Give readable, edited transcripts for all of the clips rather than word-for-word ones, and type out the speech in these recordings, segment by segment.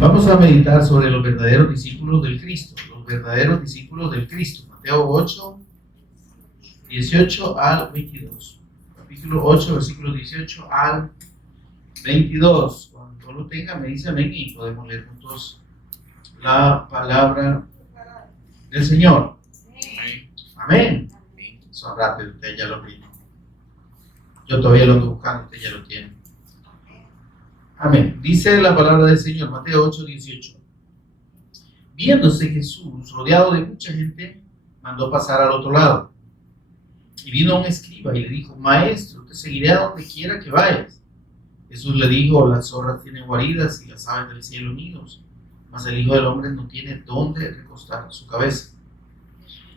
Vamos a meditar sobre los verdaderos discípulos del Cristo, los verdaderos discípulos del Cristo. Mateo 8, 18 al 22. Capítulo 8, versículos 18 al 22. Cuando lo tenga, me dice amén y podemos leer juntos la palabra del Señor. Amén. Son rápidos, usted ya lo vino. Yo todavía lo ando buscando, usted ya lo tiene. Amén. Dice la palabra del Señor, Mateo 8, 18. Viéndose Jesús rodeado de mucha gente, mandó pasar al otro lado. Y vino un escriba y le dijo: Maestro, te seguiré a donde quiera que vayas. Jesús le dijo: Las zorras tienen guaridas y las aves del cielo nidos, mas el Hijo del Hombre no tiene dónde recostar su cabeza.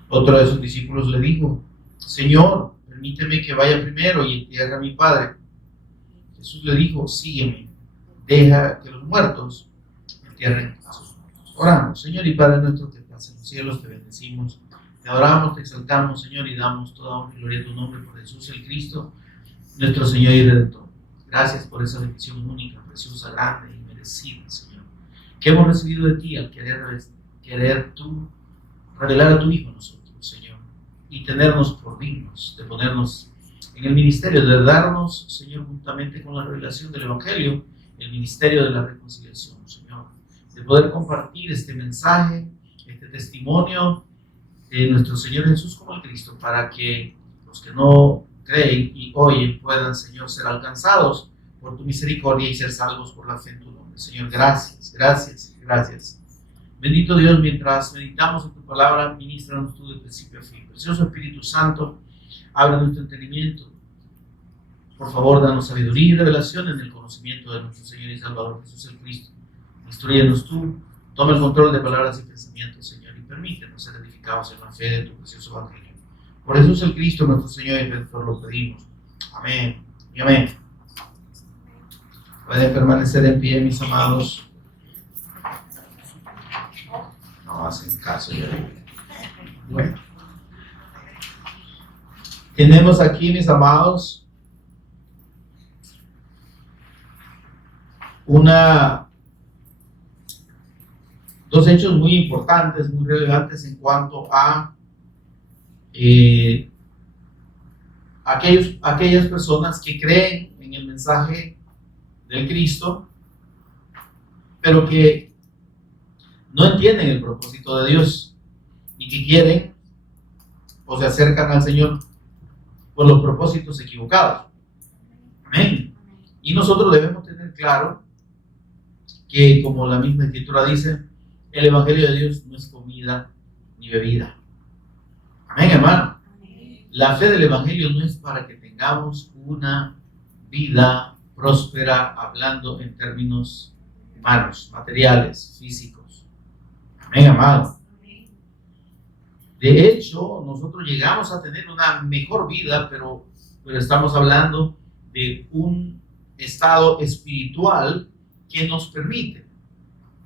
Otro de sus discípulos le dijo: Señor, permíteme que vaya primero y entierre a mi padre. Jesús le dijo: Sígueme, deja que los muertos entierren a sus muertos. Oramos. Señor y Padre nuestro que estás en los cielos, te bendecimos, te adoramos, te exaltamos, Señor, y damos toda honra y gloria a tu nombre por Jesús el Cristo, nuestro Señor y Redentor. Gracias por esa bendición única, preciosa, grande y merecida, Señor, que hemos recibido de ti al querer tú revelar a tu Hijo a nosotros, Señor, y tenernos por dignos de ponernos en el ministerio, de darnos, Señor, juntamente con la revelación del Evangelio, el ministerio de la reconciliación, Señor, de poder compartir este mensaje, este testimonio de nuestro Señor Jesús como el Cristo, para que los que no creen y oyen puedan, Señor, ser alcanzados por tu misericordia y ser salvos por la fe en tu nombre. Señor, gracias, gracias, gracias. Bendito Dios, mientras meditamos en tu palabra, ministranos tú de principio a fin. Precioso Espíritu Santo, abre nuestro entendimiento. Por favor, danos sabiduría y revelación en el conocimiento de nuestro Señor y Salvador Jesús el Cristo. Instrúyenos tú, toma el control de palabras y pensamientos, Señor, y permítenos ser edificados en la fe de tu precioso Evangelio. Por Jesús el Cristo, nuestro Señor y Redentor, lo pedimos. Amén y amén. Pueden permanecer en pie, mis amados. No hacen caso ya. Bueno. Tenemos aquí, mis amados, dos hechos muy importantes, muy relevantes en cuanto a aquellas personas que creen en el mensaje del Cristo, pero que no entienden el propósito de Dios y que quieren o se acercan al Señor por los propósitos equivocados. Amén. Y nosotros debemos tener claro que, como la misma Escritura dice, el Evangelio de Dios no es comida ni bebida. Amén, hermano. La fe del Evangelio no es para que tengamos una vida próspera, hablando en términos humanos, materiales, físicos. Amén, amado. De hecho, nosotros llegamos a tener una mejor vida, pero estamos hablando de un estado espiritual que nos permite,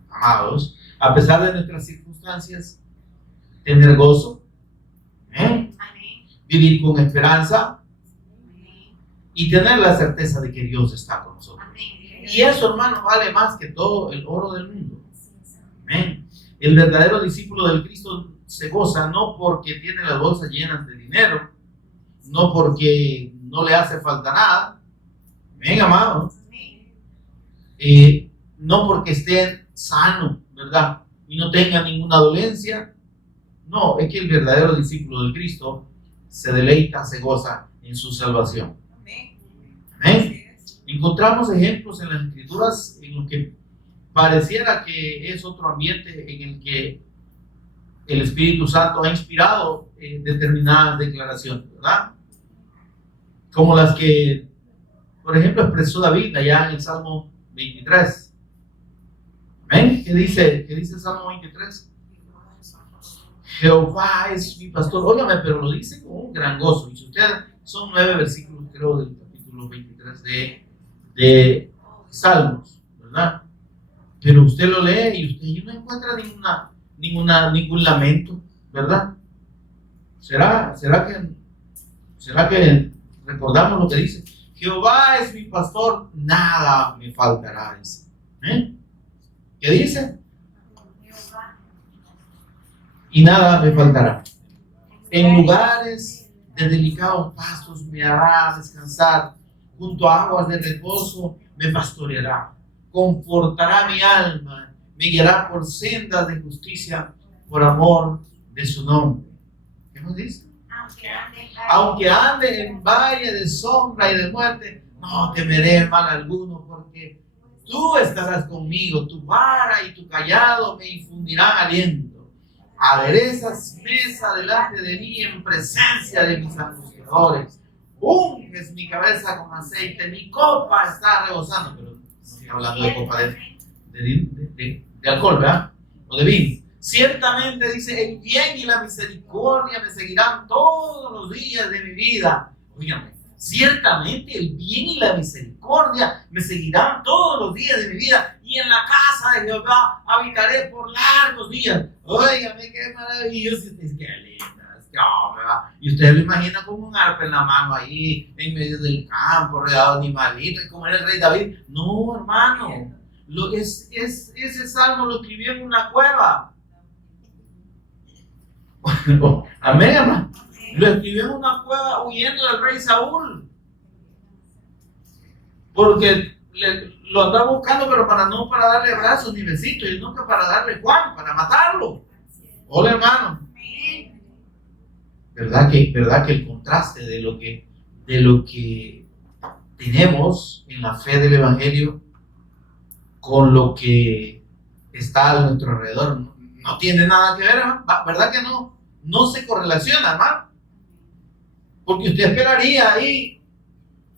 amados, a pesar de nuestras circunstancias, tener gozo, vivir con esperanza y tener la certeza de que Dios está con nosotros. Y eso, hermano, vale más que todo el oro del mundo. Amén. El verdadero discípulo del Cristo se goza no porque tiene las bolsas llenas de dinero, no porque no le hace falta nada, amén, amado, no porque esté sano, ¿verdad? Y no tenga ninguna dolencia. No, es que el verdadero discípulo del Cristo se deleita, se goza en su salvación. Amén. Encontramos ejemplos en las Escrituras en los que pareciera que es otro ambiente en el que el Espíritu Santo ha inspirado determinadas declaraciones, ¿verdad? Como las que, por ejemplo, expresó David allá en el Salmo 23. ¿Ven? ¿Qué dice el Salmo 23? Jehová es mi pastor. Óigame, pero lo dice con un gran gozo. Y si ustedes, son 9 versículos, creo, del capítulo 23 de Salmos, ¿verdad? Pero usted lo lee y usted no encuentra ningún lamento, ¿verdad? ¿Será que recordamos lo que dice? Jehová es mi pastor, nada me faltará, dice. ¿Qué dice? Y nada me faltará. En lugares de delicados pastos me hará descansar. Junto a aguas de reposo me pastoreará. Confortará mi alma. Me guiará por sendas de justicia por amor de su nombre. ¿Qué nos dice? Aunque ande en valle de sombra y de muerte, no temeré mal alguno, porque tú estarás conmigo. Tu vara y tu callado me infundirán aliento. Aderezas mesa delante de mí en presencia de mis angustiadores. Unges mi cabeza con aceite, mi copa está rebosando. Pero no estoy hablando de copa de alcohol, ¿verdad? O de vino. Ciertamente dice, el bien y la misericordia me seguirán todos los días de mi vida. Óigame, ciertamente el bien y la misericordia me seguirán todos los días de mi vida, y en la casa de Jehová habitaré por largos días. Óigame, qué maravilloso. Es que linda, es que hombre, va. Y usted lo imagina como un arpa en la mano ahí, en medio del campo, rodeado de animalitos, como era el rey David. No, hermano, ese salmo lo escribió en una cueva. Amén, hermano. Lo escribió en una cueva huyendo del rey Saúl, porque lo andaba buscando, pero no para darle abrazos ni besitos, y nunca para darle Juan, para matarlo. Hola, hermano. ¿Verdad que el contraste de lo que tenemos en la fe del Evangelio con lo que está a nuestro alrededor no tiene nada que ver, hermano? ¿Verdad que no? No se correlaciona, hermano. Porque usted esperaría ahí,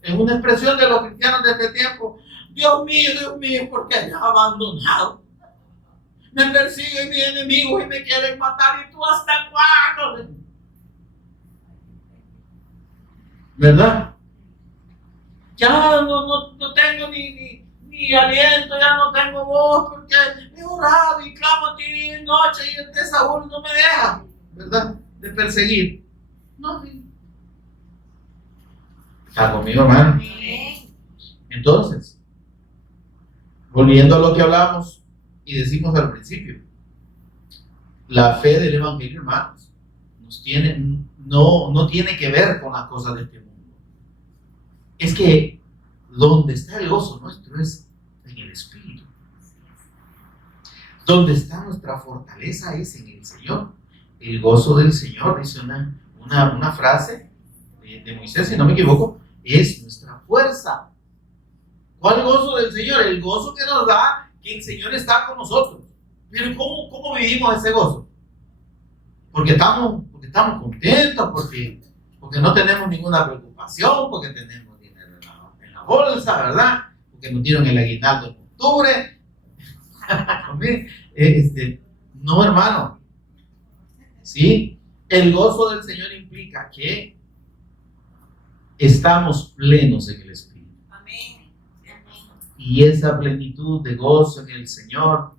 en una expresión de los cristianos de este tiempo: Dios mío, ¿por qué me has abandonado? Me persiguen mis enemigos y me quieren matar, ¿y tú hasta cuándo? ¿Verdad? Ya no tengo ni aliento, ya no tengo voz, porque he orado y clamo a ti en noche, y este Saúl no me deja, ¿verdad?, de perseguir. No, ¿está conmigo, hermano? Entonces, volviendo a lo que hablamos y decimos al principio, la fe del Evangelio, hermanos, no tiene que ver con las cosas de este mundo. Es que donde está el gozo nuestro es en el Espíritu. Donde está nuestra fortaleza es en el Señor. El gozo del Señor, dice una frase de Moisés, si no me equivoco, es nuestra fuerza. ¿Cuál gozo del Señor? El gozo que nos da que el Señor está con nosotros. Pero ¿cómo vivimos ese gozo? Porque estamos contentos, porque no tenemos ninguna preocupación, porque tenemos dinero en la bolsa, ¿verdad? Porque nos dieron el aguinaldo en octubre. No, hermano. ¿Sí? El gozo del Señor implica que estamos plenos en el Espíritu. Amén. Y esa plenitud de gozo en el Señor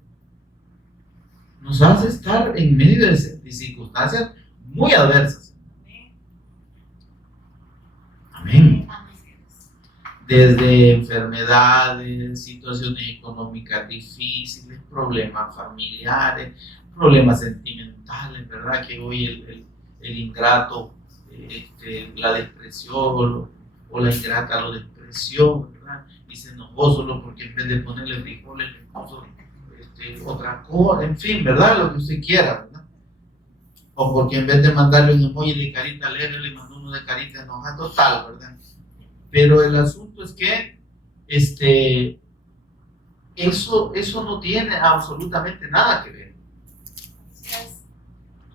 nos hace estar en medio de circunstancias muy adversas. Amén. Desde enfermedades, situaciones económicas difíciles, problemas familiares, problemas sentimentales, ¿verdad? Que hoy el ingrato, la despreció, o la ingrata lo despreció, ¿verdad? Y se enojó solo porque en vez de ponerle frijoles le puso otra cosa, en fin, ¿verdad? Lo que usted quiera, ¿verdad? O porque en vez de mandarle un emoji de carita alegre le mandó uno de carita enojada, total, ¿verdad? Pero el asunto es que eso no tiene absolutamente nada que ver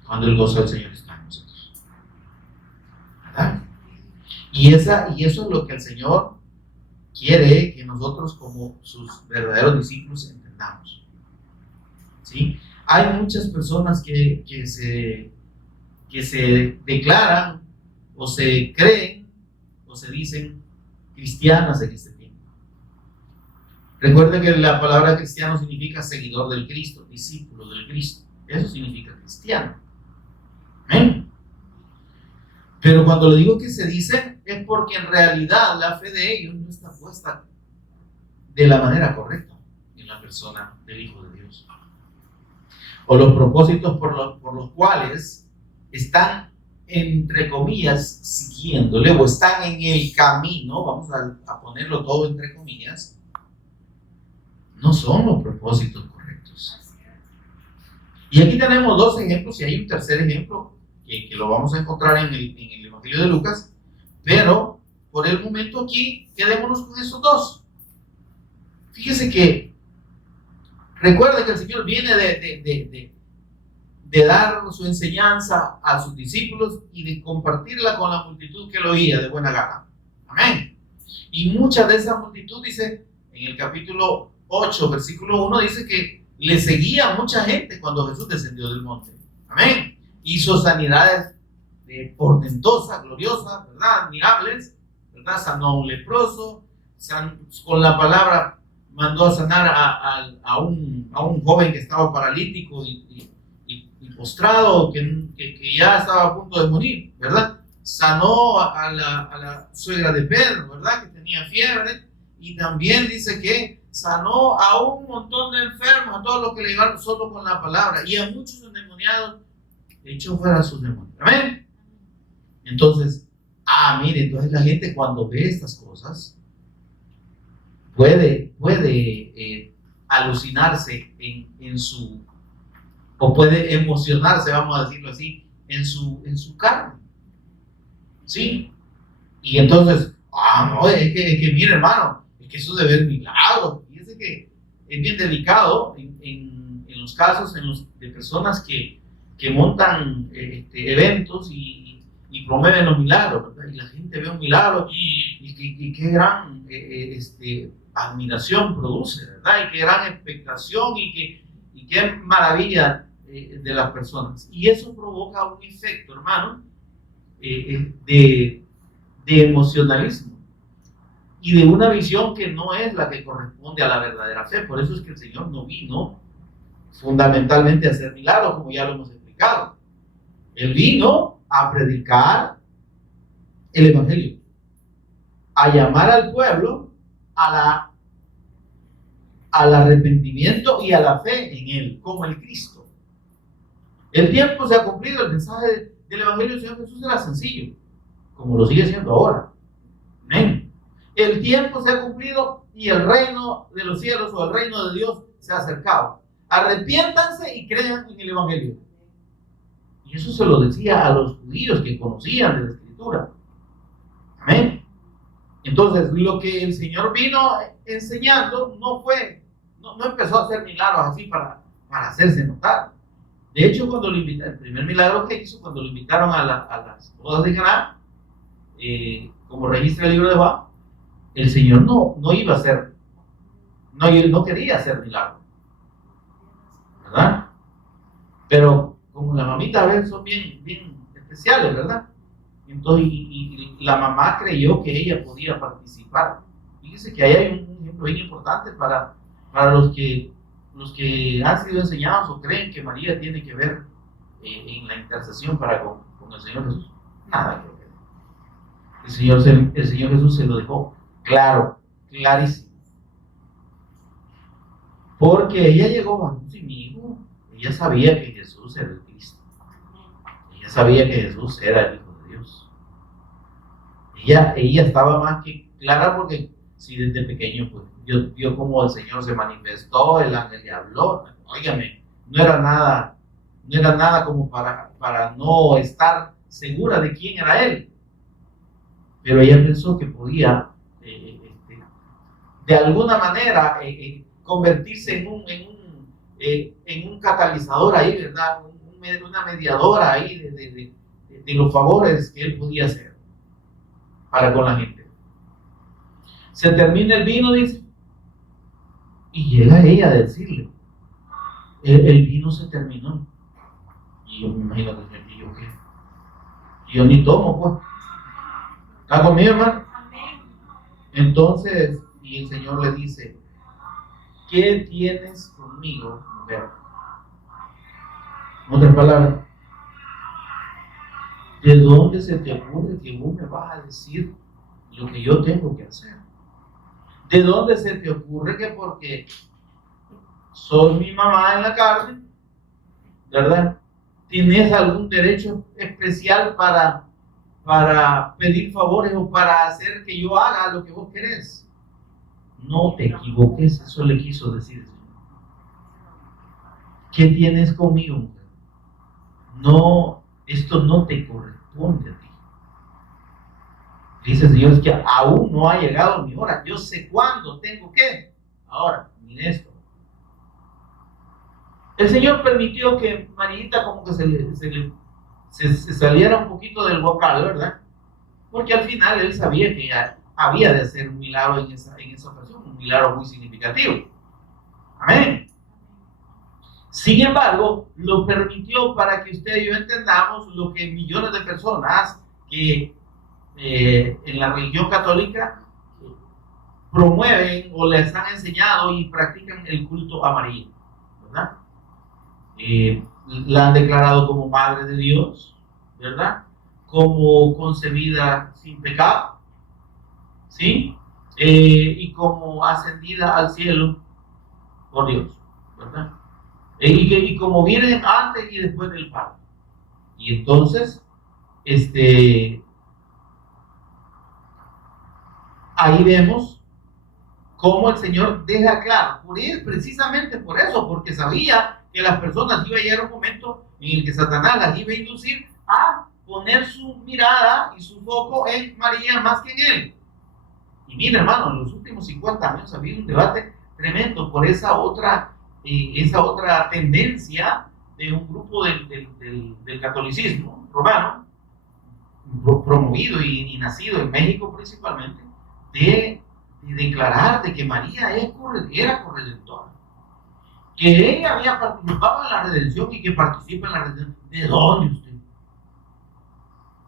cuando el gozo del Señor está en nosotros, ¿verdad? Y eso es lo que el Señor quiere que nosotros, como sus verdaderos discípulos, entendamos. ¿Sí? Hay muchas personas que se declaran o se creen o se dicen cristianas en este tiempo. Recuerden que la palabra cristiano significa seguidor del Cristo, discípulo del Cristo. Eso significa cristiano. ¿Amén? Pero cuando le digo que se dicen, es porque en realidad la fe de ellos no está puesta de la manera correcta en la persona del Hijo de Dios. O los propósitos por los cuales están, entre comillas, siguiéndole, o están en el camino, vamos a ponerlo todo entre comillas, no son los propósitos correctos. Y aquí tenemos dos ejemplos, y hay un tercer ejemplo que lo vamos a encontrar en el Evangelio de Lucas, pero por el momento aquí quedémonos con esos dos. Fíjese que recuerden que el Señor viene de dar su enseñanza a sus discípulos y de compartirla con la multitud que lo oía de buena gana. Amén. Y mucha de esa multitud, dice en el capítulo 8, versículo 1, dice que le seguía mucha gente cuando Jesús descendió del monte. Amén. Hizo sanidades portentosas, gloriosas, ¿verdad? Admirables, ¿verdad? Sanó a un leproso, con la palabra mandó a sanar a un joven que estaba paralítico y postrado, que ya estaba a punto de morir, ¿verdad? Sanó a la suegra de Pedro, ¿verdad? Que tenía fiebre, y también dice que sanó a un montón de enfermos, a todos los que le llegaron solo con la palabra, y a muchos endemoniados echó fuera a sus demonios. ¿Amén? Entonces, mire, entonces la gente cuando ve estas cosas puede alucinarse o puede emocionarse, vamos a decirlo así, en su carne. ¿Sí? Y entonces, no, es que mire, hermano, es que eso de ver milagros, fíjese que es bien delicado en los casos de personas que montan eventos y promueven los milagros, ¿verdad? Y la gente ve un milagro y qué gran admiración produce, ¿verdad? Y qué gran expectación y qué maravilla de las personas. Y eso provoca un efecto, hermano, de emocionalismo y de una visión que no es la que corresponde a la verdadera fe. Por eso es que el Señor no vino fundamentalmente a hacer milagros, como ya lo hemos explicado. Él vino a predicar el Evangelio, a llamar al pueblo al arrepentimiento y a la fe en Él, como el Cristo. El tiempo se ha cumplido, el mensaje del Evangelio del Señor Jesús era sencillo, como lo sigue siendo ahora. Amén. El tiempo se ha cumplido y el reino de los cielos o el reino de Dios se ha acercado. Arrepiéntanse y crean en el Evangelio. Y eso se lo decía a los judíos que conocían de la Escritura. Amén. Entonces, lo que el Señor vino enseñando no empezó a hacer milagros así para hacerse notar. De hecho, cuando lo invitaron, el primer milagro que hizo, cuando lo invitaron a las bodas de Caná, como registra el libro de Juan, el Señor no iba a hacer, no quería hacer milagros, ¿verdad? Pero como las mamitas a veces son bien especiales, ¿verdad? Entonces, y la mamá creyó que ella podía participar. Fíjese que ahí hay un ejemplo bien importante para los que han sido enseñados o creen que María tiene que ver en la intercesión para con el Señor Jesús. Nada que ver. El Señor Jesús se lo dejó claro, clarísimo. Porque ella llegó bajo sin hijo. Ella sabía que Jesús era el Cristo. Ella sabía que Jesús era el Hijo de Dios. Ella estaba más que clara porque si desde pequeño pues vio cómo el Señor se manifestó, el ángel le habló. Óigame, no era nada como para no estar segura de quién era Él. Pero ella pensó que podía de alguna manera convertirse en un catalizador ahí, ¿verdad? Una mediadora ahí de los favores que Él podía hacer para con la gente. Se termina el vino, dice, y llega ella a decirle, el vino se terminó. Y yo me imagino que el Señor, ¿qué? Yo ni tomo, pues. ¿Está conmigo, hermano? Entonces, y el Señor le dice, ¿qué tienes conmigo, mujer? En otras palabras, ¿de dónde se te ocurre que vos me vas a decir lo que yo tengo que hacer? ¿De dónde se te ocurre que porque sos mi mamá en la carne, ¿verdad? ¿Tienes algún derecho especial para pedir favores o para hacer que yo haga lo que vos querés? No te equivoques, eso le quiso decir el Señor. ¿Qué tienes conmigo, mujer? No, esto no te corresponde a ti. Dice el Señor, es que aún no ha llegado mi hora. Yo sé cuándo tengo que. Ahora, mire esto. El Señor permitió que Marita como que se saliera un poquito del bocal, ¿verdad? Porque al final él sabía que había de hacer un milagro en esa ocasión, un milagro muy significativo. Amén. Sin embargo, lo permitió para que usted y yo entendamos lo que millones de personas que en la religión católica promueven o les han enseñado y practican el culto a María, ¿verdad? La han declarado como Madre de Dios, ¿verdad? Como concebida sin pecado, ¿sí? Y como ascendida al cielo por Dios, ¿verdad? Y como viene antes y después del parto. Y entonces, ahí vemos cómo el Señor deja claro, precisamente por eso, porque sabía que las personas iba a llegar un momento en el que Satanás las iba a inducir a poner su mirada y su foco en María más que en él. Y mira, hermano, en los últimos 50 años ha habido un debate tremendo por esa otra tendencia de un grupo del catolicismo romano, promovido y nacido en México principalmente, de declarar de que María era corredentora, que ella había participado en la redención y que participa en la redención. ¿De dónde usted?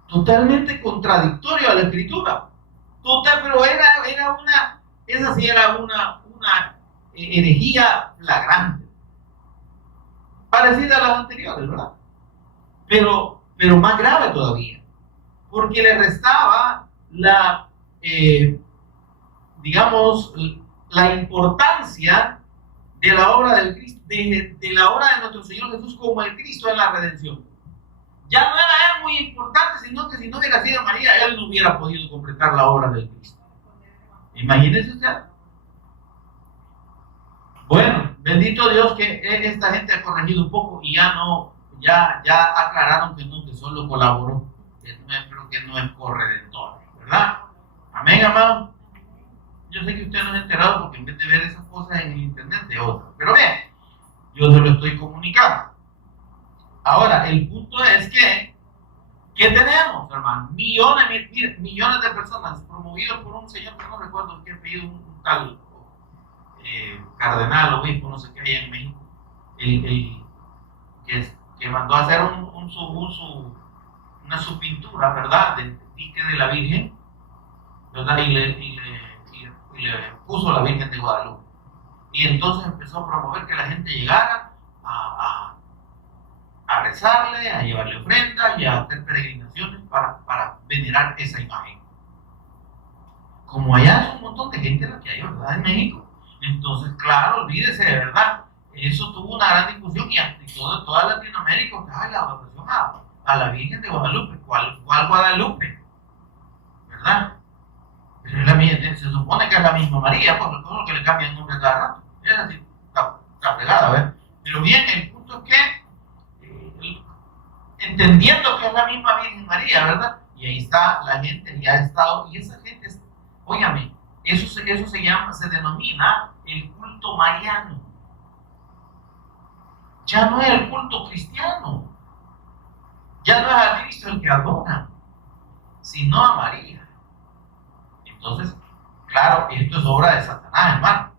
Totalmente contradictorio a la escritura. Pero esa sí era una herejía flagrante, parecida a las anteriores, ¿verdad? Pero más grave todavía, porque le restaba la importancia de la obra del Cristo, de la obra de nuestro Señor Jesús como el Cristo en la redención. Ya no era él muy importante, sino que si no hubiera sido María, él no hubiera podido completar la obra del Cristo. Imagínense usted. Bueno, bendito Dios que esta gente ha corregido un poco y ya aclararon que solo colaboró, pero que no es corredentor, ¿verdad? Amén, amado. Yo sé que usted no es enterado porque en vez de ver esas cosas en el internet de otras, pero bien, yo se lo estoy comunicando. Ahora, el punto es que ¿qué tenemos, hermano? Millones de personas promovidos por un señor que no recuerdo qué apellido, un tal cardenal, obispo, no sé qué hay en México, que mandó a hacer su pintura, ¿verdad? Del pique de la Virgen, ¿verdad? Y le puso la Virgen de Guadalupe. Y entonces empezó a promover que la gente llegara a rezarle, a llevarle ofrendas y a hacer peregrinaciones para venerar esa imagen. Como allá es un montón de gente la que hay, ¿verdad? En México. Entonces, claro, olvídese, de verdad. Eso tuvo una gran discusión y toda Latinoamérica, la adoración a la Virgen de Guadalupe. ¿Cuál Guadalupe? ¿Verdad? Pero se supone que es la misma María, por todo lo que le cambia el nombre cada rato. Es así, está pegada, ¿verdad? Pero bien, el punto es que entendiendo que es la misma Virgen María, ¿verdad? Y ahí está la gente, ya ha estado, y esa gente, óigame, eso se denomina el culto mariano. Ya no es el culto cristiano, ya no es a Cristo el que adora, sino a María. Entonces, claro, esto es obra de Satanás, hermano,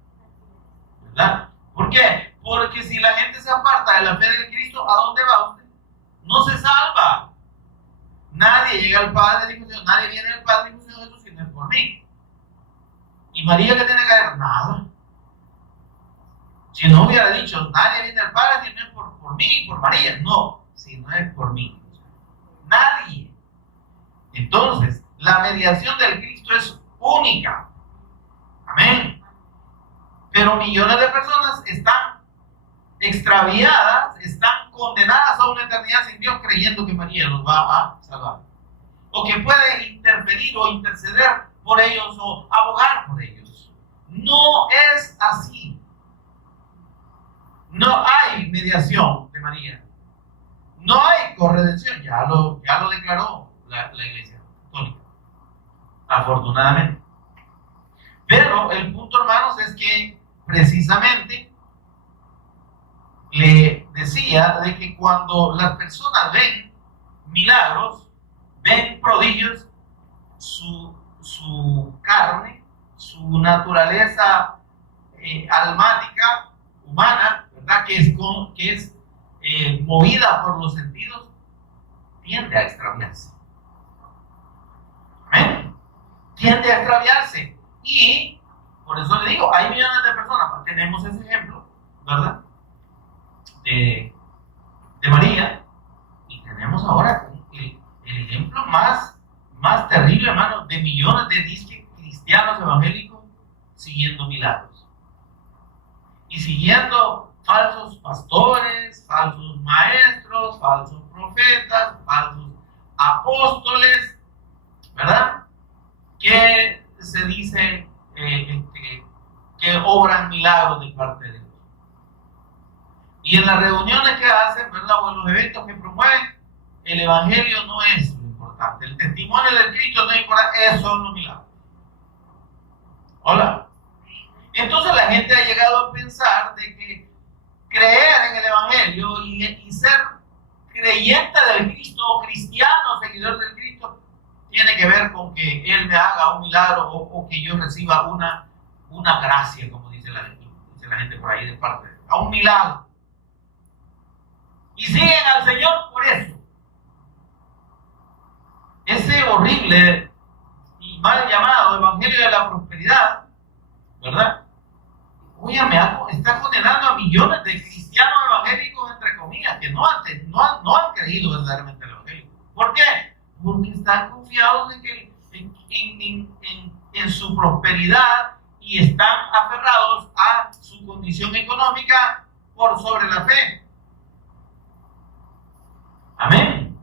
¿verdad? ¿Por qué? Porque si la gente se aparta de la fe de Cristo, ¿a dónde va usted? No se salva. Nadie llega al Padre, dijo Dios, nadie viene al Padre, dijo Jesús, si no es por mí. ¿Y María qué tiene que ver? Nada. Si no hubiera dicho, nadie viene al Padre si no es por mí y por María. No, si no es por mí. Nadie. Entonces, la mediación del Cristo es única. Amén. Pero millones de personas están extraviadas están condenadas a una eternidad sin Dios creyendo que María los va a salvar. O que puede interferir o interceder por ellos o abogar por ellos. No es así. No hay mediación de María. No hay corredención. Ya lo declaró la Iglesia Católica. Afortunadamente. Pero el punto, hermanos, es que precisamente le decía de que cuando las personas ven milagros, ven prodigios, su carne, su naturaleza almática, humana, ¿verdad? Que es movida por los sentidos, tiende a extraviarse. ¿Amén? Tiende a extraviarse. Y por eso le digo, hay millones de personas, tenemos ese ejemplo, ¿verdad? De María, y tenemos ahora el ejemplo más terrible, hermano, de millones de cristianos evangélicos siguiendo milagros y siguiendo falsos pastores, falsos maestros, falsos profetas, falsos apóstoles, ¿verdad? Que se dicen que obran milagros de parte de Dios. Y en las reuniones que hacen, ¿verdad? O en los eventos que promueven, el evangelio no es lo importante. El testimonio del Cristo no es importante, esos son los milagros. Hola. Entonces la gente ha llegado a pensar de que creer en el evangelio y ser creyente del Cristo o cristiano, seguidor del Cristo, tiene que ver con que Él me haga un milagro o que yo reciba una gracia, como dice la gente por ahí de parte de Él, a un milagro. Y siguen al Señor por eso. Ese horrible y mal llamado evangelio de la prosperidad, ¿verdad? Óyame, está condenando a millones de cristianos evangélicos, entre comillas, que no han creído verdaderamente el evangelio. ¿Por qué? Porque están confiados en su prosperidad y están aferrados a su condición económica por sobre la fe. Amén.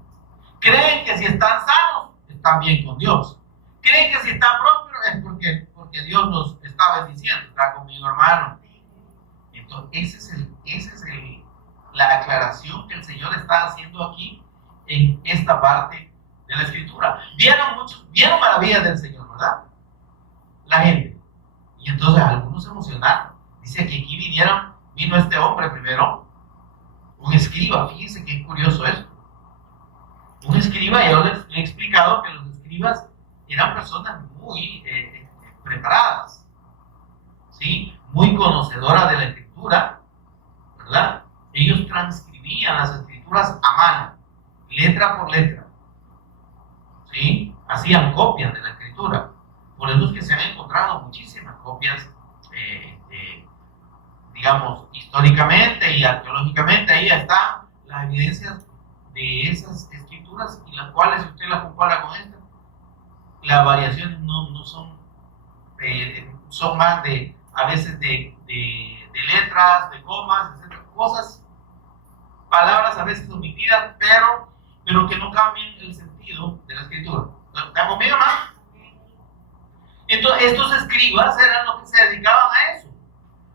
Creen que si están sanos, están bien con Dios. Creen que si están prósperos es porque Dios los está bendiciendo. Está conmigo, hermano. Entonces, esa es la aclaración que el Señor está haciendo aquí en esta parte de la Escritura. Vieron maravillas del Señor, ¿verdad? La gente. Y entonces algunos se emocionaron. Dice que aquí vino este hombre primero, un escriba. Fíjense qué curioso es. Un escriba, yo les he explicado que los escribas eran personas muy preparadas, ¿sí? Muy conocedoras de la escritura, ¿verdad? Ellos transcribían las escrituras a mano, letra por letra, ¿sí? Hacían copias de la escritura. Por eso es que se han encontrado muchísimas copias, digamos, históricamente y arqueológicamente. Ahí están las evidencias de esas escrituras, y las cuales, si usted las compara con esta, las variaciones no son, son más a veces de letras, de comas, etc. Cosas, palabras a veces omitidas, pero que no cambian el sentido de la escritura. ¿Está conmigo, no? Entonces, estos escribas eran los que se dedicaban a eso,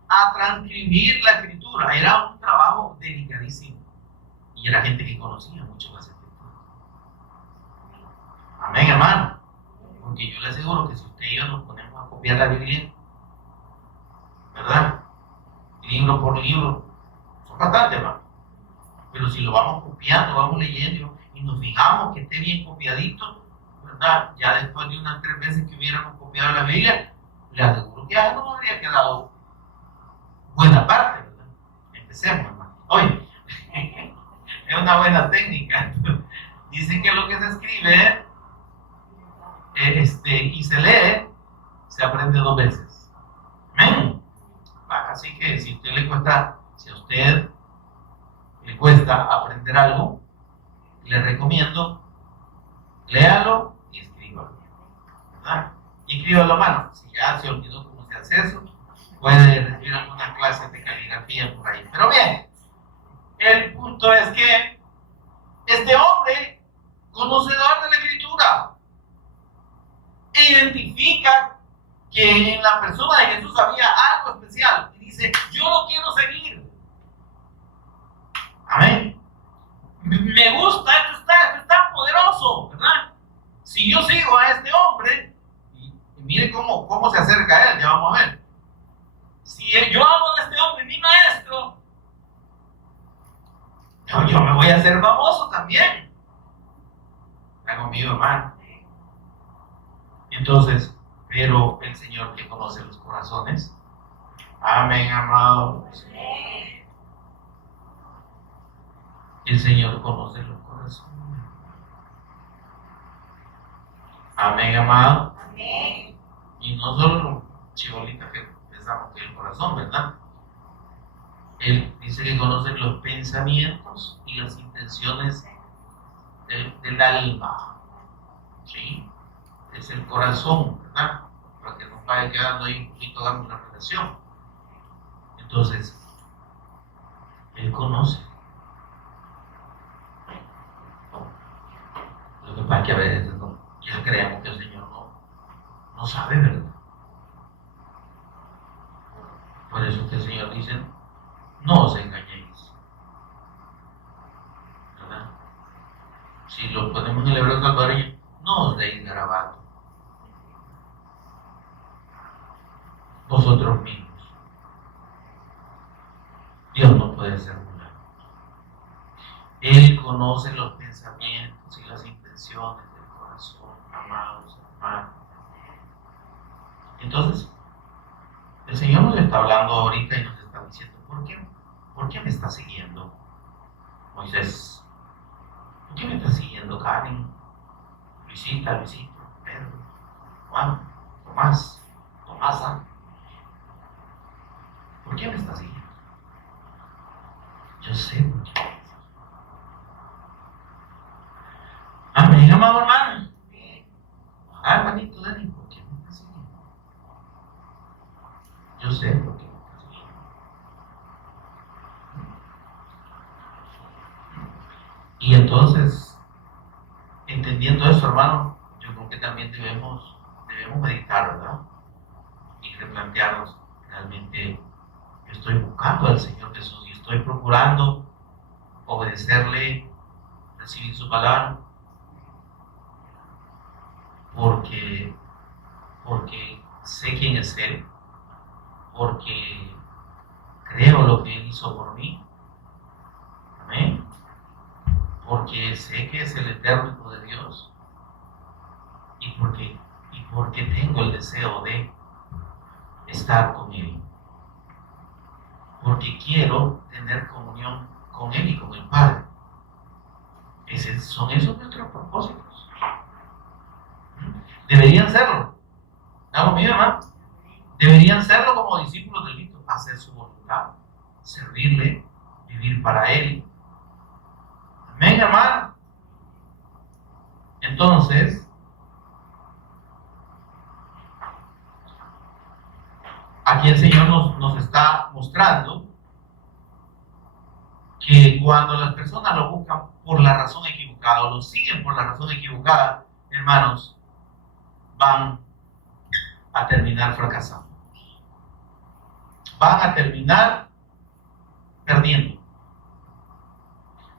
a transcribir la escritura. Era un trabajo delicadísimo. Y era gente que conocía mucho las escrituras. Amén, hermano. Porque yo le aseguro que si usted y yo nos ponemos a copiar la Biblia, ¿verdad? Libro por libro, son bastantes, hermano. Pero si lo vamos copiando, vamos leyendo y nos fijamos que esté bien copiadito, ¿verdad? Ya después de unas 3 veces que hubiéramos copiado la Biblia, le aseguro que ya no nos habría quedado buena parte, ¿verdad? Empecemos, hermano. Oye, es una buena técnica. Dicen que lo que se escribe y se lee, se aprende 2 veces. Amén. Así que si a usted le cuesta aprender algo, le recomiendo, léalo y escríbalo, ¿verdad? Y escríbalo a mano. Si ya se olvidó cómo se hace eso, puede recibir algunas clases de caligrafía por ahí. Pero bien, punto es que este hombre, conocedor de la Escritura, identifica que en la persona de Jesús había algo especial y dice: yo lo quiero seguir. Amén. Me gusta, esto está poderoso, ¿verdad? Si yo sigo a este hombre, y mire cómo se acerca a él, ya vamos a ver. Si yo hago de este hombre mi maestro, yo me voy a hacer famoso también. Está conmigo, hermano. Entonces, pero el Señor, que conoce los corazones, amén, amados. El Señor conoce los corazones. Amén, amado. Amén. Y no solo chibolitas que pensamos que es el corazón, ¿verdad? Él dice que conoce los pensamientos y las intenciones del alma. ¿Sí? Es el corazón, ¿verdad? Para que nos vaya quedando ahí un poquito dando una relación. Entonces, Él conoce. Lo que pasa es que a veces ya creemos que el Señor no sabe, ¿verdad? Por eso que el Señor dice: no os engañéis, ¿verdad? Si lo ponemos en el hebreo salvadoreño, no os deis garabato vosotros mismos. Dios no puede ser burlado. Él conoce los pensamientos y las intenciones del corazón, amados hermanos. Entonces, el Señor nos está hablando ahorita y nos está diciendo: ¿por qué me está siguiendo, Moisés? ¿Por qué me está siguiendo, Karen, Luisita, Pedro, Juan, Tomás? ¿Por qué me está siguiendo? Yo sé por qué. Amén, amado hermano. Hermanito Dani, ¿por qué me está siguiendo? Yo sé por qué me está siguiendo. Y entonces, entendiendo eso, hermano, yo creo que también debemos meditar, ¿verdad? Y replantearnos: realmente yo estoy buscando al Señor Jesús y estoy procurando obedecerle, recibir su palabra, porque sé quién es Él, porque creo lo que Él hizo por mí. Amén. Porque sé que es el eterno Hijo de Dios, y porque tengo el deseo de estar con Él, porque quiero tener comunión con Él y con el Padre. Son esos nuestros propósitos. Deberían serlo. ¿Estamos bien, hermano? Deberían serlo como discípulos de Cristo: hacer su voluntad, servirle, vivir para Él. Amén, hermano. Entonces, aquí el Señor nos está mostrando que cuando las personas lo buscan por la razón equivocada o lo siguen por la razón equivocada, hermanos, van a terminar fracasando. Van a terminar perdiendo.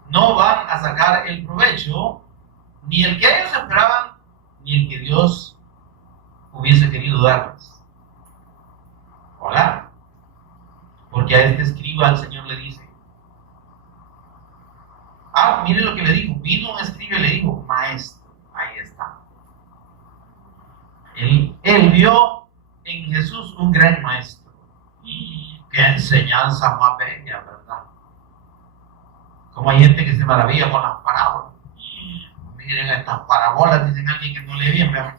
No van a sacar el provecho, ni el que ellos esperaban, ni el que Dios hubiese querido darles. Hola. Porque a este escriba el Señor le dice: mire lo que le dijo. Vino un escriba y le dijo: maestro. Ahí está. Él vio en Jesús un gran maestro. Y qué enseñanza más bella, ¿verdad? Como hay gente que se maravilla con las parábolas. Miren estas parábolas, dicen alguien que no lee bien, ¿verdad?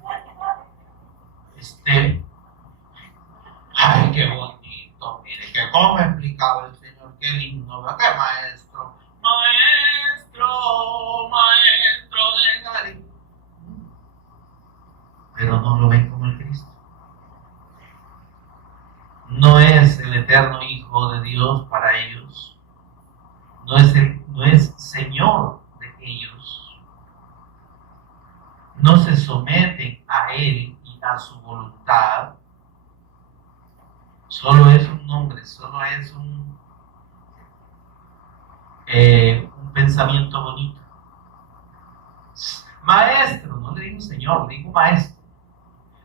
Ay, qué bonito, mire, que cómo explicaba el Señor, qué lindo, ¿verdad? Qué maestro de Galilea. Pero no lo ven como el Cristo. No es el eterno Hijo de Dios para ellos. No no es Señor de ellos, no se someten a Él y a su voluntad, solo es un nombre, solo es un pensamiento bonito. Maestro, no le digo Señor, le digo Maestro.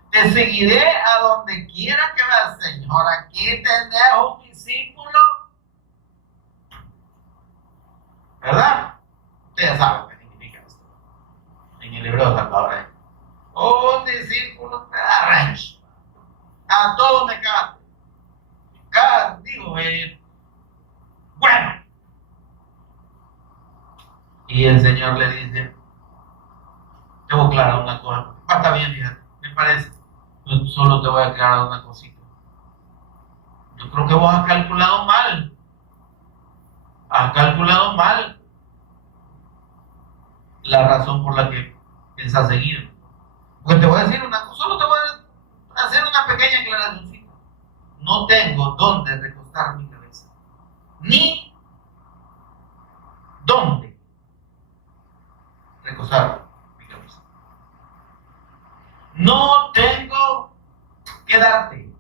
Te seguiré a donde quiera que vayas, Señor. Aquí tenés un discípulo, ¿verdad? Ustedes saben qué significa esto. En el hebreo salvador. Un discípulo me da rancho. A todo me cabe. Digo, bueno. Y el Señor le dice, te voy a aclarar una cosa. Está bien, fíjate, me parece. Yo solo te voy a aclarar una cosita. Yo creo que vos has calculado mal. Has calculado mal la razón por la que piensas seguir. Porque te voy a decir una cosa, solo te voy a hacer una pequeña aclaración. No tengo dónde recostar mi cabeza. Ni dónde recostar mi cabeza. No tengo que darte.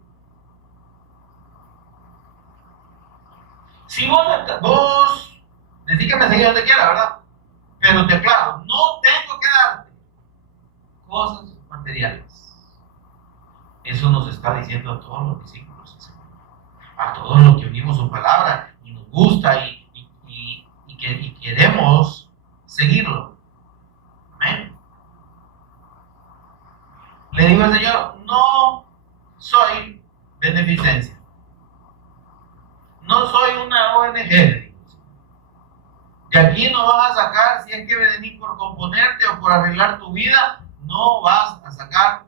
Si vos decís que me seguís donde quiera, ¿verdad? Pero te aclaro, no tengo que darte cosas materiales. Eso nos está diciendo a todos los discípulos, a todos los que oímos su palabra y nos gusta y queremos seguirlo. Amén. Le digo al Señor, no soy beneficencia. No soy una ONG. De aquí no vas a sacar, si es que venís por componerte o por arreglar tu vida, no vas a sacar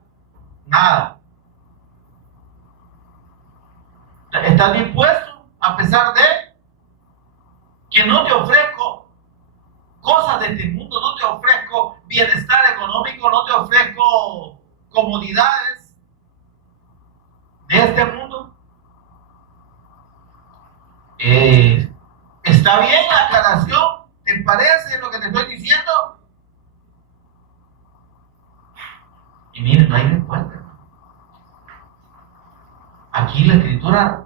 nada. ¿Estás dispuesto, a pesar de que no te ofrezco cosas de este mundo, no te ofrezco bienestar económico, no te ofrezco comodidades de este mundo? ¿Está bien la aclaración? ¿Te parece lo que te estoy diciendo? Y miren, no hay respuesta. Aquí la escritura,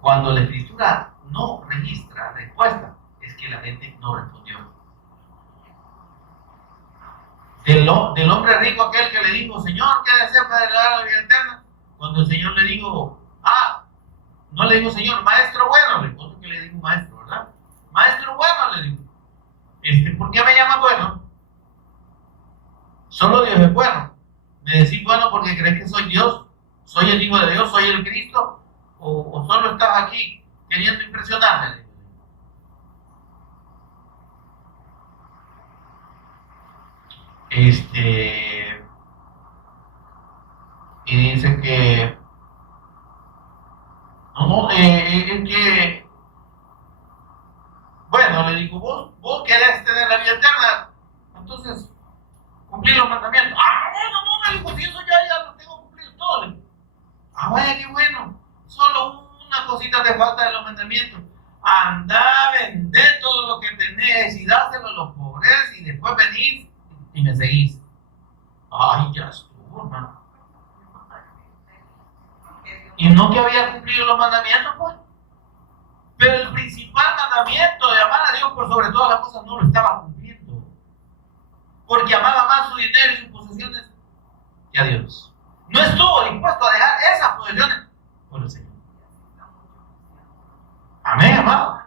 cuando la escritura no registra respuesta, es que la gente no respondió. Del hombre rico aquel que le dijo, Señor, ¿qué desea para heredar la vida eterna? Cuando el Señor le dijo, no le digo Señor, maestro bueno, le digo que le digo maestro, ¿verdad? Maestro bueno, le digo. ¿Por qué me llama bueno? Solo Dios es bueno. ¿Me decís bueno porque crees que soy Dios? ¿Soy el Hijo de Dios? ¿Soy el Cristo? ¿O solo estás aquí queriendo impresionarme? Y dice que es que, bueno, le digo, vos querés tener la vida eterna, entonces cumplir los mandamientos. No, me dijo, si eso ya lo tengo cumplido todo. Vaya, qué bueno, solo una cosita te falta de los mandamientos. Anda, vendé todo lo que tenés y dáselo a los pobres y después venís y me seguís. Ay, ya estuvo, hermano. Y no que había cumplido los mandamientos, pues. Pero el principal mandamiento de amar a Dios por sobre todas las cosas no lo estaba cumpliendo. Porque amaba más su dinero y sus posesiones que a Dios. No estuvo dispuesto a dejar esas posesiones por el Señor. Amén, amado.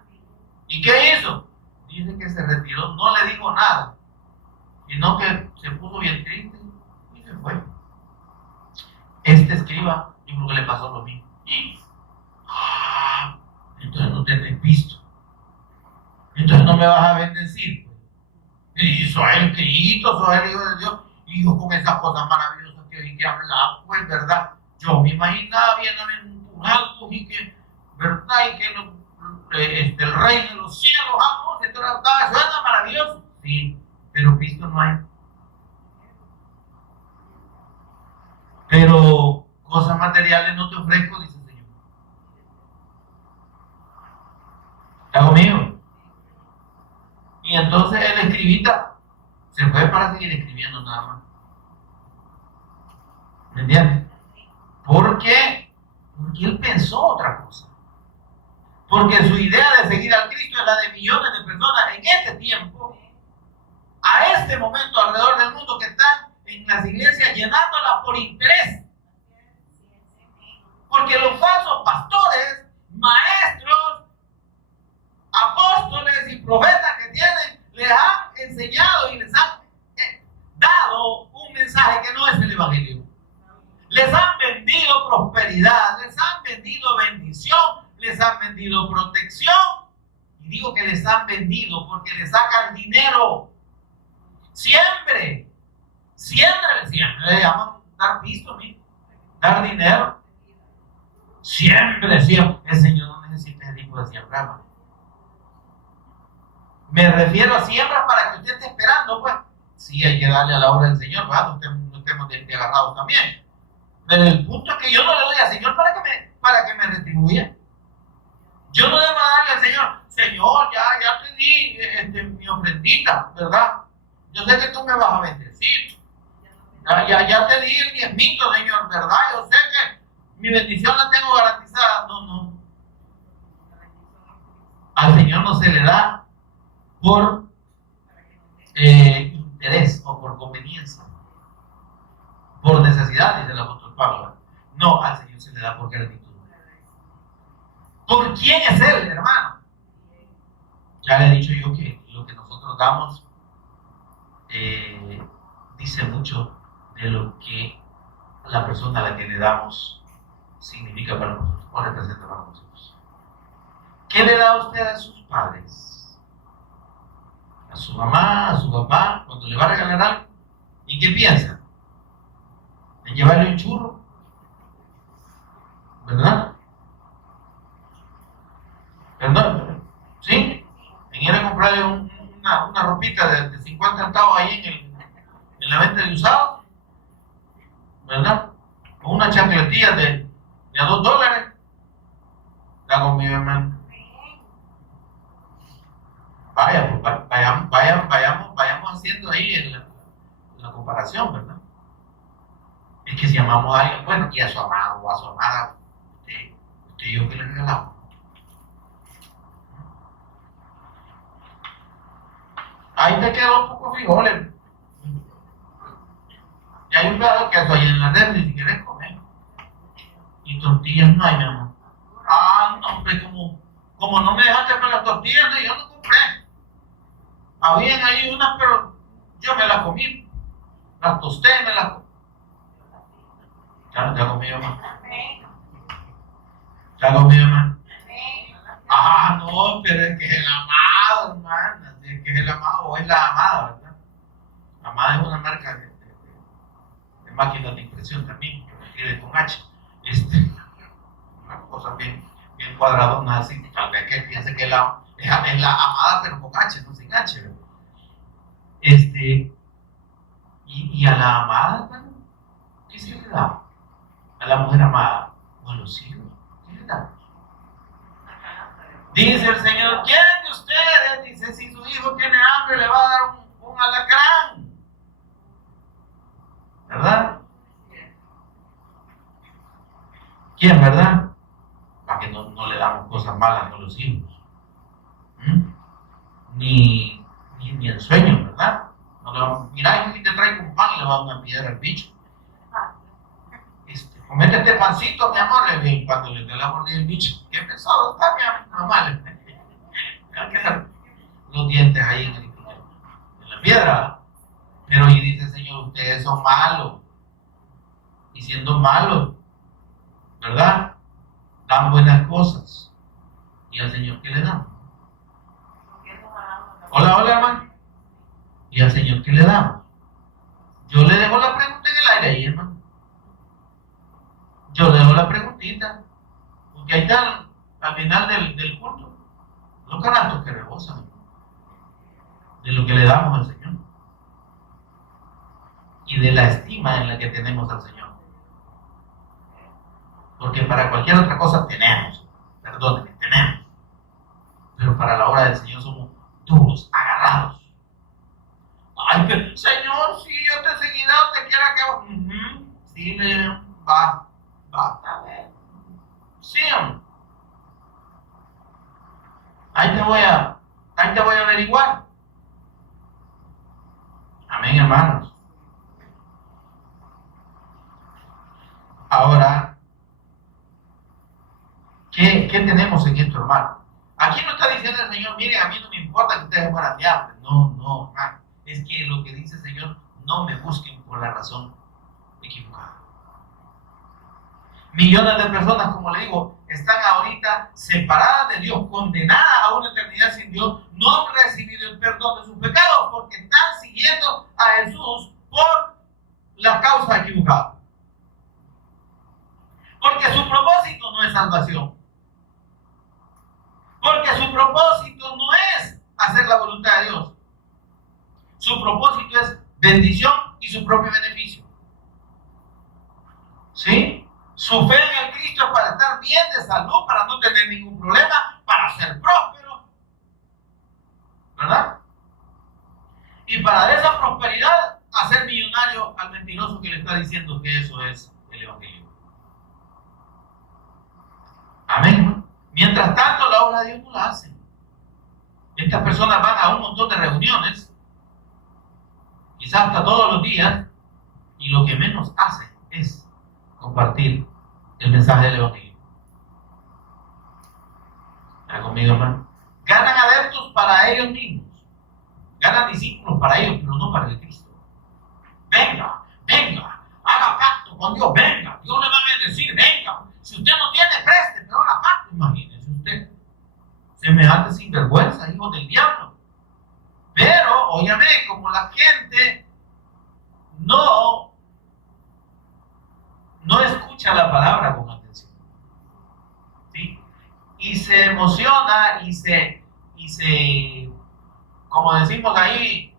¿Y qué hizo? Dice que se retiró, no le dijo nada, sino que se puso bien triste y se fue. Este escriba, yo creo que le pasó lo mismo. Entonces no tenés visto. Entonces no me vas a bendecir. Y soy el Cristo, soy el Hijo de Dios. Y yo con esas cosas maravillosas que hablaba, pues, ¿verdad? Yo me imaginaba bienaventurado y que, ¿verdad? Y que el Rey de los cielos, suena maravilloso. Sí, pero Cristo no hay. Pero cosas materiales no te ofrezco, dice el Señor. ¿Está conmigo? entonces el escribita se fue para seguir escribiendo nada más. ¿Me entiendes? ¿Por qué? Porque él pensó otra cosa. Porque su idea de seguir al Cristo es la de millones de personas en este tiempo, a este momento alrededor del mundo, que están en las iglesias llenándolas por interés. Porque los falsos pastores, maestros, apóstoles y profetas que tienen, les han enseñado y les han dado un mensaje que no es el evangelio. Les han vendido prosperidad, les han vendido bendición, les han vendido protección. Y digo que les han vendido porque les sacan dinero. Siempre le llaman dar pisto, dar dinero. Siempre. El Señor no necesita ese tipo de siembra. Me refiero a siembras para que usted esté esperando, pues. Sí, hay que darle a la obra del Señor, ¿verdad? No estemos de agarrados también. Pero el punto es que yo no le doy al Señor para que me retribuya. Yo no debo darle al Señor, ya te di mi ofrendita, ¿verdad? Yo sé que tú me vas a bendecir. Ya te di el diezmito, Señor, ¿verdad? Yo sé que mi bendición la tengo garantizada. No. Al Señor no se le da por interés o por conveniencia, por necesidad, dice el apóstol Pablo. No, al Señor se le da por gratitud. ¿Por quién es Él, hermano? Ya le he dicho yo que lo que nosotros damos dice mucho de lo que la persona a la que le damos significa para nosotros o representa para nosotros. ¿Qué le da usted a sus padres? A su mamá, a su papá, cuando le va a regalar algo. ¿Y qué piensa? En llevarle un churro, ¿verdad? ¿Verdad? ¿Sí? En ir a comprarle una ropita de 50 centavos ahí en la venta de usado, ¿verdad? O una chancletilla de a $2. La conmigo, hermano. Vaya, pues vayamos haciendo ahí la comparación, ¿verdad? Es que si amamos a alguien, bueno, y a su amado o a su amada, usted y yo que le regalamos. Ahí te quedó un poco frijoles. Y hay un pedazo de queso ahí en la refri si quieres comer. Y tortillas no hay, mi amor. No, hombre, como no me dejaste para las tortillas, no, yo no compré. Habían ahí unas, pero yo me las comí. Las tosté y me las comí. Ya comí, hermano. Ya comí, hermano. No, pero es que es el amado, hermano. Es que es el amado o es la amada, ¿verdad? La amada es una marca de máquinas de impresión también, que escribe con H. Una cosa bien cuadradonas así, tal vez que piense que es la amada, pero con H, no sin H, ¿verdad? Y a la amada, bueno, ¿qué se le da? A la mujer amada, o a los hijos, ¿qué le da? Dice el Señor, ¿quién de ustedes, dice, si su hijo tiene hambre, le va a dar un alacrán? ¿Verdad? ¿Quién, verdad? Para que no le damos cosas malas a los hijos. Ni en sueños, ¿verdad? No le vamos, mira, aquí te traigo un pan y le va a dar una piedra al bicho. Comete este pancito, mi amor, cuando le dé la mordida el bicho. ¿Qué pesado está, mi mamá? Le van a quedar los dientes ahí en la piedra. Pero ahí dice el Señor, ustedes son malos. Y siendo malos, ¿verdad? Dan buenas cosas. ¿Y al Señor qué le dan? Hola, hermano. ¿Y al Señor qué le damos? Yo le dejo la pregunta en el aire ahí, hermano. Yo le dejo la preguntita. Porque ahí está al final del culto los canastos que rebosan de lo que le damos al Señor y de la estima en la que tenemos al Señor. Porque para cualquier otra cosa tenemos, perdónenme, tenemos. Pero para la obra del Señor somos duros, agarrados. Sí, va, a ver. Sí, hombre. Ahí te voy a averiguar. Amén, hermanos. Ahora, ¿qué tenemos en esto, hermano? Aquí no está diciendo el Señor, miren, a mí no me importa que ustedes mueran de hambre. No, hermano. Es que lo que dice el Señor, no me busquen por la razón equivocada. Millones de personas, como le digo, están ahorita separadas de Dios, condenadas a una eternidad sin Dios, no han recibido el perdón de sus pecados porque están siguiendo a Jesús por la causa equivocada. Porque su propósito no es salvación. Porque su propósito no es hacer la voluntad de Dios. Su propósito es bendición y su propio beneficio. ¿Sí? Su fe en el Cristo es para estar bien de salud, para no tener ningún problema, para ser próspero. ¿Verdad? Y para esa prosperidad, hacer millonario al mentiroso que le está diciendo que eso es el Evangelio. Amén. Mientras tanto, la obra de Dios no la hacen. Estas personas van a un montón de reuniones, quizás hasta todos los días, y lo que menos hacen es compartir el mensaje del Evangelio. ¿Está conmigo, hermano? Ganan adeptos para ellos mismos, ganan discípulos para ellos, pero no para el Cristo. Venga, haga pacto con Dios, venga, Dios le va a decir, venga, si usted no tiene, preste, pero haga pacto, imagínese usted. Semejante sinvergüenza, hijo del diablo. Pero, óyame, como la gente no escucha la palabra con atención, ¿sí? Y se emociona y se, como decimos ahí,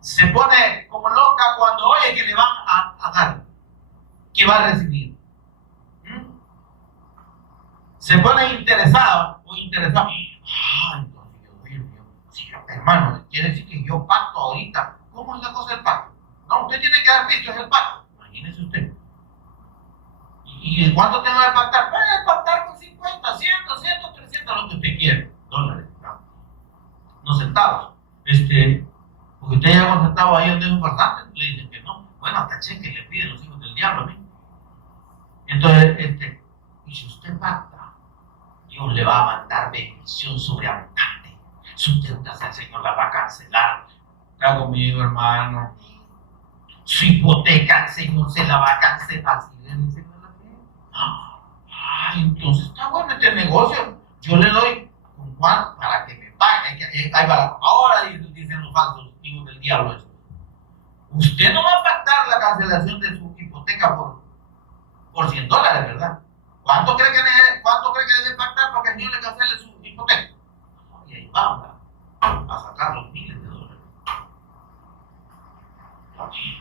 se pone como loca cuando oye que le van a dar, que va a recibir. Se pone interesado o interesado. Ay, Dios mío, sí, hermano, quiere decir que yo pacto ahorita. ¿Cómo es la cosa del pacto? No, usted tiene que dar visto, es el pacto. Imagínese usted. ¿Y cuánto tengo que pactar? Puede pactar con 50, 100, 200, 300, lo que usted quiere. Dólares, no centavos. Porque usted llega con centavos ahí donde es un farsante, le dicen que no. Bueno, hasta cheque le piden los hijos del diablo, ¿sí? Entonces, y si usted pacta, Dios le va a mandar bendición sobreabundante. Sus deudas el Señor las va a cancelar. Está conmigo, hermano. Su hipoteca el Señor se la va a cancelar. ¿Sí le dice? Ay, entonces está bueno este negocio. Yo le doy con Juan para que me pague. Ahí va. Ahora dicen los falsos hijos del diablo esto. Usted no va a pactar la cancelación de su hipoteca por $100, ¿verdad? ¿Cuánto cree que debe pactar para que el Señor le cancele su hipoteca? Y ahí va a sacar los miles de dólares.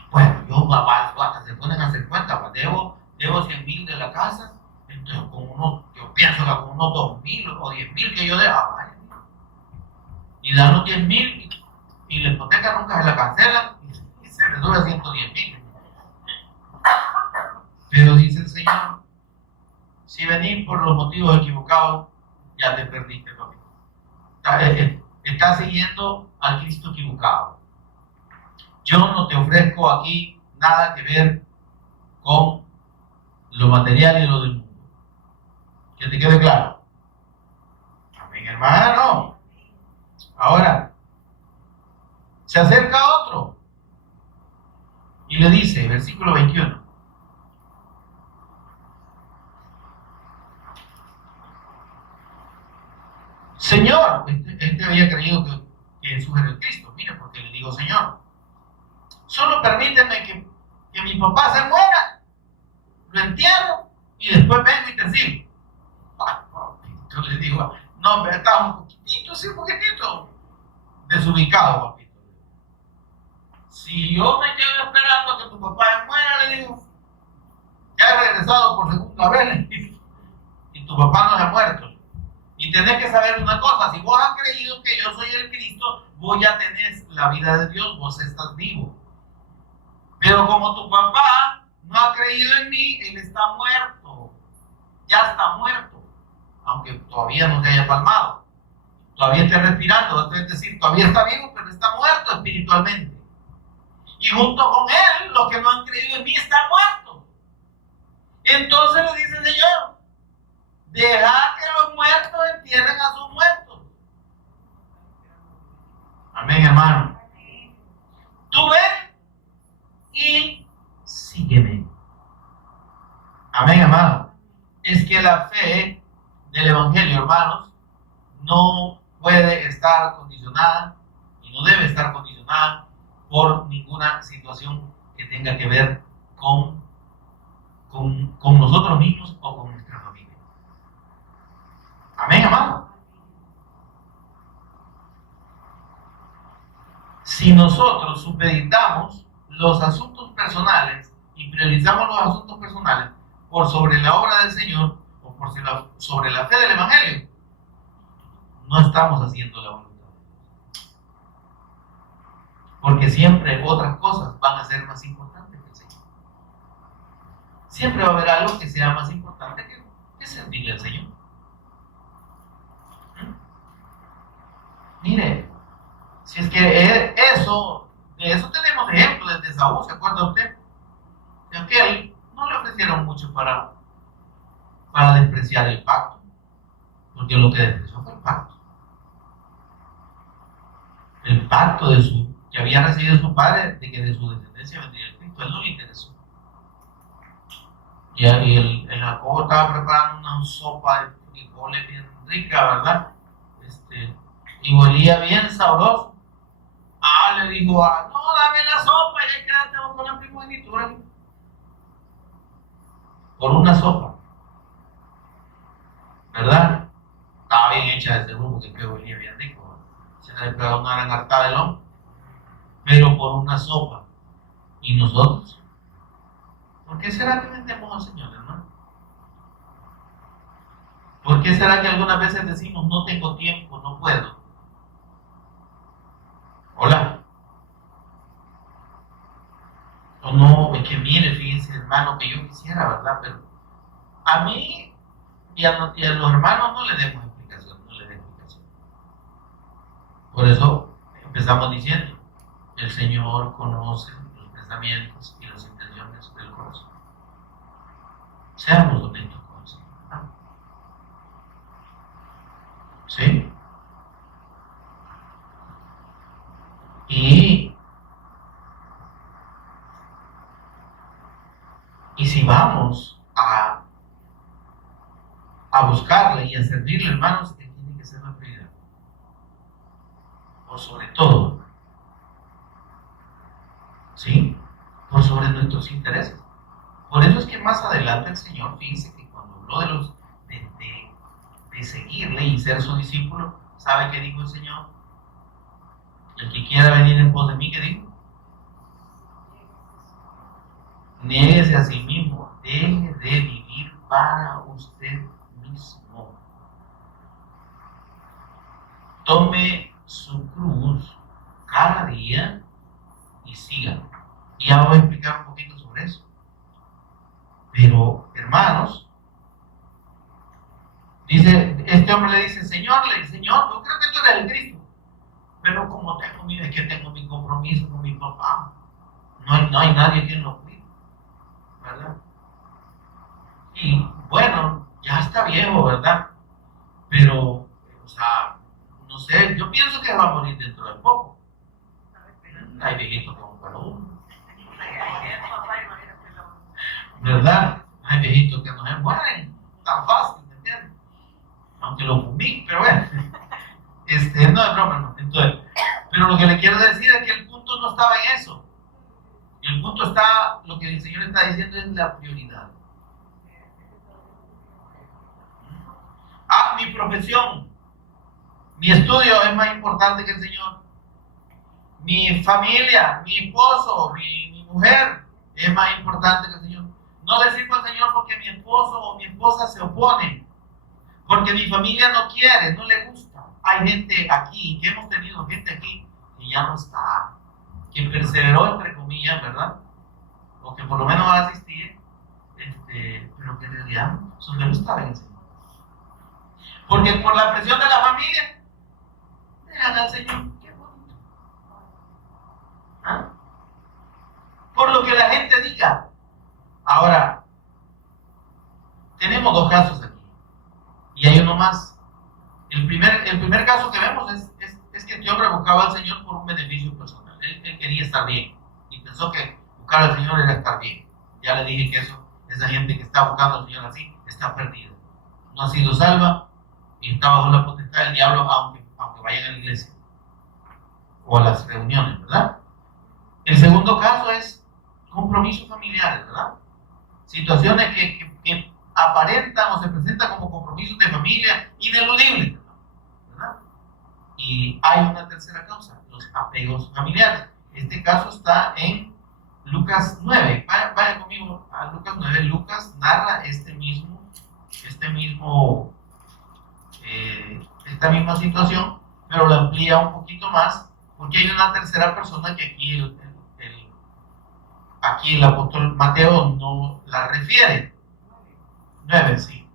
Bueno, hasta se ponen a hacer cuenta, debo 100,000 de la casa, entonces yo pienso que con unos 2,000 o 10,000 que yo dejo, y dan los 10,000 y la hipoteca nunca se la cancelan y se reduce a 110,000. Pero dice el Señor, si venís por los motivos equivocados, ya te perdiste, papi. Estás siguiendo al Cristo equivocado. Yo no te ofrezco aquí nada que ver con lo material y lo del mundo. Que te quede claro. Amén, hermano. Ahora, se acerca otro y le dice, versículo 21. Señor, este había creído que Jesús era el Cristo. Mire, porque le digo, Señor, solo permíteme que mi papá se muera, lo entierro y después vengo y te sirvo. Yo le digo, no, pero estaba un poquitito desubicado, papito. Si yo me quedo esperando a que tu papá se muera, le digo, ya he regresado por segunda vez y tu papá no se ha muerto. Y tenés que saber una cosa, si vos has creído que yo soy el Cristo, vos ya tenés la vida de Dios, vos estás vivo. Pero como tu papá no ha creído en mí, él está muerto. Ya está muerto. Aunque todavía no se haya palmado. Todavía está respirando. Es decir, todavía está vivo, pero está muerto espiritualmente. Y junto con él, los que no han creído en mí están muertos. Entonces le dice el Señor, deja que los muertos entierren a sus muertos. Amén, hermano. Tú ven y sígueme. Amén, hermano. Es que la fe del Evangelio, hermanos, no puede estar condicionada y no debe estar condicionada por ninguna situación que tenga que ver con nosotros mismos o con nuestra familia. Amén, hermano. Si nosotros supeditamos los asuntos personales y priorizamos los asuntos personales por sobre la obra del Señor o por sobre la fe del Evangelio, no estamos haciendo la voluntad de Dios. Porque siempre otras cosas van a ser más importantes que el Señor. Siempre va a haber algo que sea más importante que servirle al Señor. Mire, si es que de eso tenemos ejemplos desde Saúl, ¿se acuerda usted? De aquel no le ofrecieron mucho para despreciar el pacto, porque lo que despreció fue el pacto. El pacto que había recibido su padre, de que de su descendencia vendría el Cristo, a él no le interesó. Y el Jacob estaba preparando una sopa de frijoles bien rica, ¿verdad? Y olía bien sabroso. Le dijo, no, dame la sopa y quédate con la primogenitura. Por una sopa, ¿verdad? Estaba bien hecha de seguro porque que olía bien rico. Se le pegó una gran hartada del hombre, pero por una sopa. ¿Y nosotros? ¿Por qué será que vendemos al Señor, hermano? ¿Por qué será que algunas veces decimos, no tengo tiempo, no puedo? Hola. O no, es que mire, fíjense, hermano, que yo quisiera, ¿verdad? Pero a mí y a los hermanos no le demos explicación, no le den explicación. Por eso empezamos diciendo, el Señor conoce los pensamientos y las intenciones del corazón. Seamos honestos con el Señor, ¿no? ¿Sí? Y si vamos a buscarle y a servirle, hermanos, que tiene que ser la prioridad. Por sobre todo, ¿sí? Por sobre nuestros intereses. Por eso es que más adelante el Señor, fíjense que cuando habló de seguirle y ser su discípulo, ¿sabe qué dijo el Señor? El que quiera venir en pos de mí, ¿qué dijo? Niéguese a sí mismo, deje de vivir para usted mismo. Tome su cruz cada día y siga. Y ya voy a explicar un poquito sobre eso. Pero, hermanos, este hombre le dice, Señor, yo creo que tú eres el Cristo. Pero como es que tengo mi compromiso con mi papá. No hay nadie quien lo cuide, ¿verdad? Y bueno, ya está viejo, ¿verdad? Pero, o sea, no sé, yo pienso que va a morir dentro de poco. Hay viejitos como para uno, ¿verdad? Hay viejitos que no se mueren tan fácil, ¿me entiendes? Aunque lo fumí, pero bueno. No es broma, no. Entonces, pero lo que le quiero decir es que el punto no estaba en eso. El punto está, lo que el Señor está diciendo es la prioridad. Mi profesión, mi estudio es más importante que el Señor. Mi familia, mi esposo, mi mujer es más importante que el Señor. No le sirvo al Señor porque mi esposo o mi esposa se oponen, porque mi familia no quiere, no le gusta. Hay gente aquí, que hemos tenido gente aquí que ya no está, que perseveró, entre comillas, ¿verdad? o que por lo menos va a asistir, pero que en realidad su duelo estaba en el Señor. Porque por la presión de la familia, dejan al Señor. Qué bonito. ¿Ah? Por lo que la gente diga. Ahora, tenemos dos casos aquí. Y hay uno más. El primer caso que vemos es que este hombre buscaba al Señor por un beneficio personal. Él quería estar bien. Y pensó que buscar al Señor era estar bien. Ya le dije que esa gente que está buscando al Señor así, está perdida. No ha sido salva y está bajo la potestad del diablo, aunque vayan a la iglesia o a las reuniones, ¿verdad? El segundo caso es compromisos familiares, ¿verdad? Situaciones que aparentan o se presentan como compromisos de familia ineludibles, ¿verdad? Y hay una tercera causa, los apegos familiares. Este caso está en Lucas 9. Vaya conmigo a Lucas 9. Lucas narra esta misma situación, pero la amplía un poquito más, porque hay una tercera persona que aquí el apóstol Mateo no la refiere. 9, sí.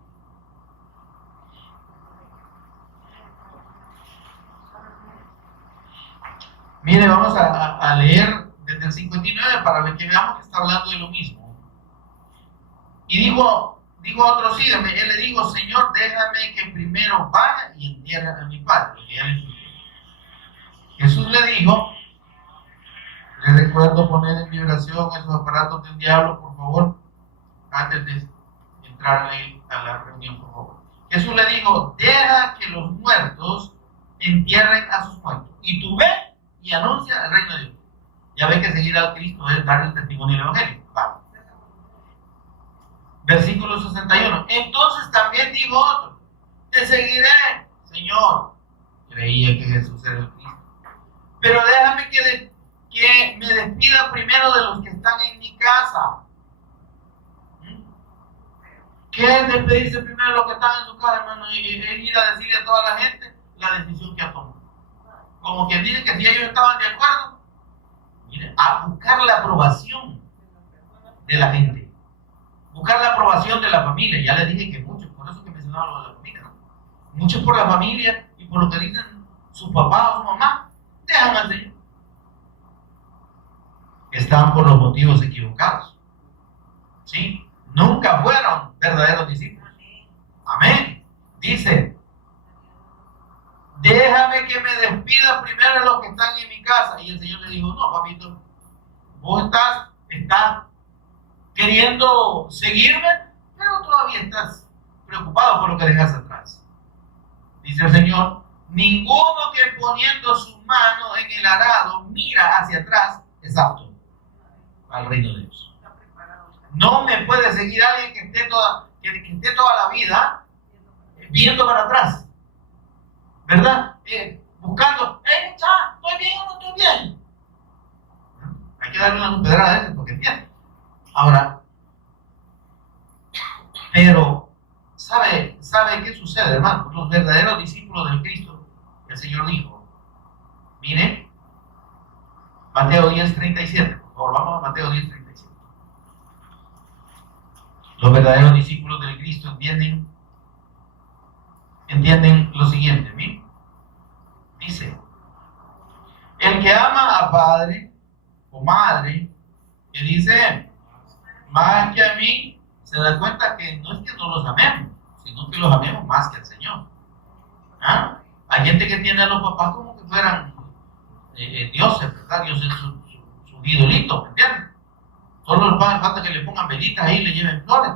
Mire, vamos a leer desde el 59 para ver que veamos que está hablando de lo mismo. Y dijo otro, sígueme. Él le dijo, Señor, déjame que primero vaya y entierre a mi padre. Jesús le dijo, le recuerdo poner en vibración esos aparatos del diablo, por favor, antes de entrar a la reunión, por favor. Jesús le dijo, deja que los muertos entierren a sus muertos. Y tú ve y anuncia el reino de Dios. Ya ve que seguir al Cristo es dar el testimonio del Evangelio. Vamos. Versículo 61. Entonces también dijo otro, te seguiré, Señor. Creía que Jesús era el Cristo. Pero déjame que me despida primero de los que están en mi casa. ¿Qué es despedirse primero de los que están en su casa, hermano? Y ir a decirle a toda la gente la decisión que ha tomado. Como quien dice que si ellos estaban de acuerdo, mire, a buscar la aprobación de la gente. Buscar la aprobación de la familia. Ya les dije que muchos, por eso que mencionaba lo de la familia, ¿no? Muchos por la familia y por lo que dicen su papá o su mamá, dejan al Señor. Están por los motivos equivocados. ¿Sí? Nunca fueron verdaderos discípulos. Amén. Dice, déjame que me despida primero de los que están en mi casa. Y el Señor le dijo, no, papito, vos estás queriendo seguirme, pero todavía estás preocupado por lo que dejas atrás. Dice el Señor, ninguno que poniendo su mano en el arado mira hacia atrás es apto al reino de Dios. No me puede seguir alguien que esté toda la vida viendo para atrás, ¿verdad? Buscando, ¿estoy bien o no estoy bien? Hay que darle una pedrada a ese porque entiende. Ahora, pero, ¿sabe qué sucede, hermano? Los verdaderos discípulos del Cristo, el Señor dijo, miren, Mateo 10:37, por favor, vamos a Mateo 10:37. Los verdaderos discípulos del Cristo entienden lo siguiente, miren. Dice, el que ama a padre o madre, que dice, más que a mí, se da cuenta que no es que no los amemos, sino que los amemos más que al Señor. ¿Ah? Hay gente que tiene a los papás como que fueran dioses, ¿verdad? Dios es su idolito, ¿me entiendes? Solo les falta que le pongan velitas ahí y le lleven flores,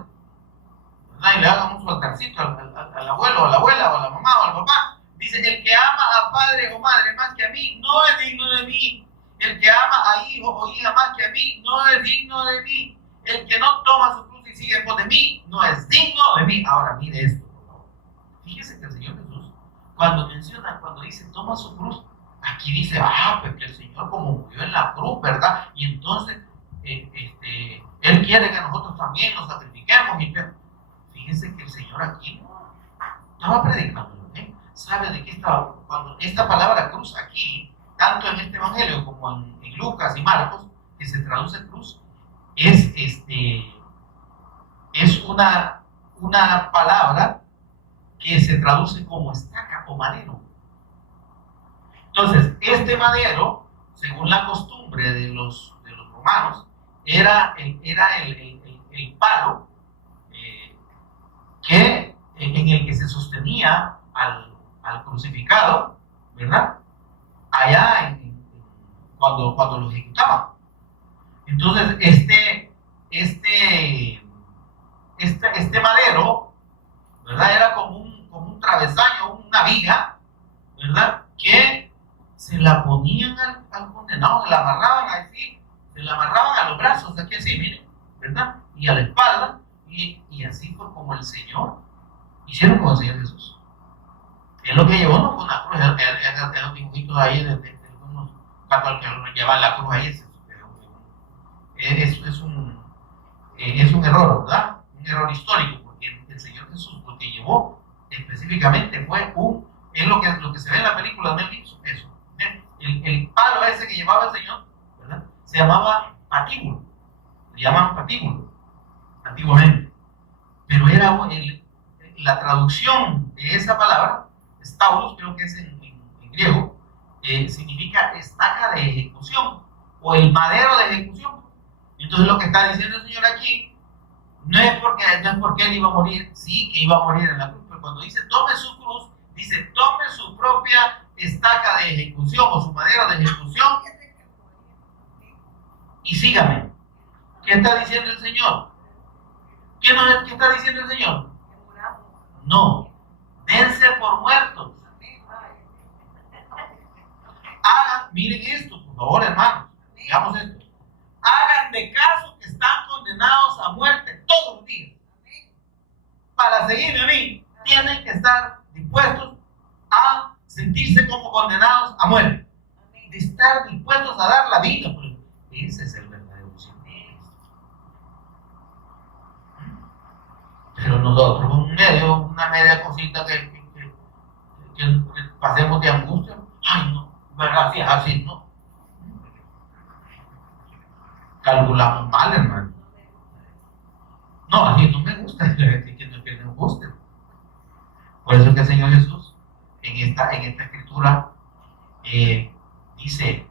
¿verdad? Y le hagan un su altarcito al abuelo, a la abuela, o a la mamá, o al papá. Dice, el que ama a padre o madre más que a mí, no es digno de mí. El que ama a hijo o hija más que a mí, no es digno de mí. El que no toma su cruz y sigue por de mí, no es digno de mí. Ahora, mire esto, por favor. Fíjese que el Señor Jesús, cuando dice toma su cruz, aquí dice, pues que el Señor como murió en la cruz, ¿verdad? Y entonces, Él quiere que nosotros también nos sacrifiquemos. Fíjense que el Señor aquí estaba predicando, ¿eh? ¿Sabe de qué estaba? Cuando esta palabra cruz aquí, tanto en este evangelio como en Lucas y Marcos, que se traduce cruz, es, es una palabra que se traduce como estaca o madero. Entonces, este madero, según la costumbre de los romanos, era el palo en el que se sostenía al crucificado, ¿verdad? Allá cuando lo ejecutaban. Entonces, este madero, ¿verdad? Era como un travesaño, una viga, ¿verdad? Que se la ponían al condenado, se la amarraban así, se la amarraban a los brazos, aquí así, miren, ¿verdad? Y a la espalda, y así fue como el Señor, hicieron con el Señor Jesús. Él lo que llevó no fue una cruz, eran dibujitos ahí de unos católicos que llevan la cruz ahí, es un error, ¿verdad? Un error histórico, porque el Señor Jesús lo que llevó específicamente fue es lo que se ve en la película de Mel Gibson, eso. El palo ese que llevaba el Señor, ¿verdad? Se llamaba patíbulo, le llamaban patíbulo antiguamente, pero era la traducción de esa palabra, stauros, creo que es en griego, significa estaca de ejecución o el madero de ejecución. Entonces lo que está diciendo el Señor aquí no es porque él iba a morir, sí que iba a morir en la cruz, pero cuando dice tome su cruz, dice tome su propia estaca de ejecución o su madero de ejecución y sígame. ¿Qué está diciendo el Señor? ¿Qué está diciendo el Señor? No, dense por muertos. Miren esto, por favor, hermanos, digamos esto. Hagan de caso que están condenados a muerte todos los días. Para seguirme a mí, tienen que estar dispuestos a sentirse como condenados a muerte. De estar dispuestos a dar la vida. Ese es el verdadero significado. Pero nosotros, una media cosita que pasemos de angustia, ay no, ¿verdad? Si es así, ¿no? Calculamos mal, hermano. No, así no me gusta que no guste. Por eso que el Señor Jesús en esta escritura dice,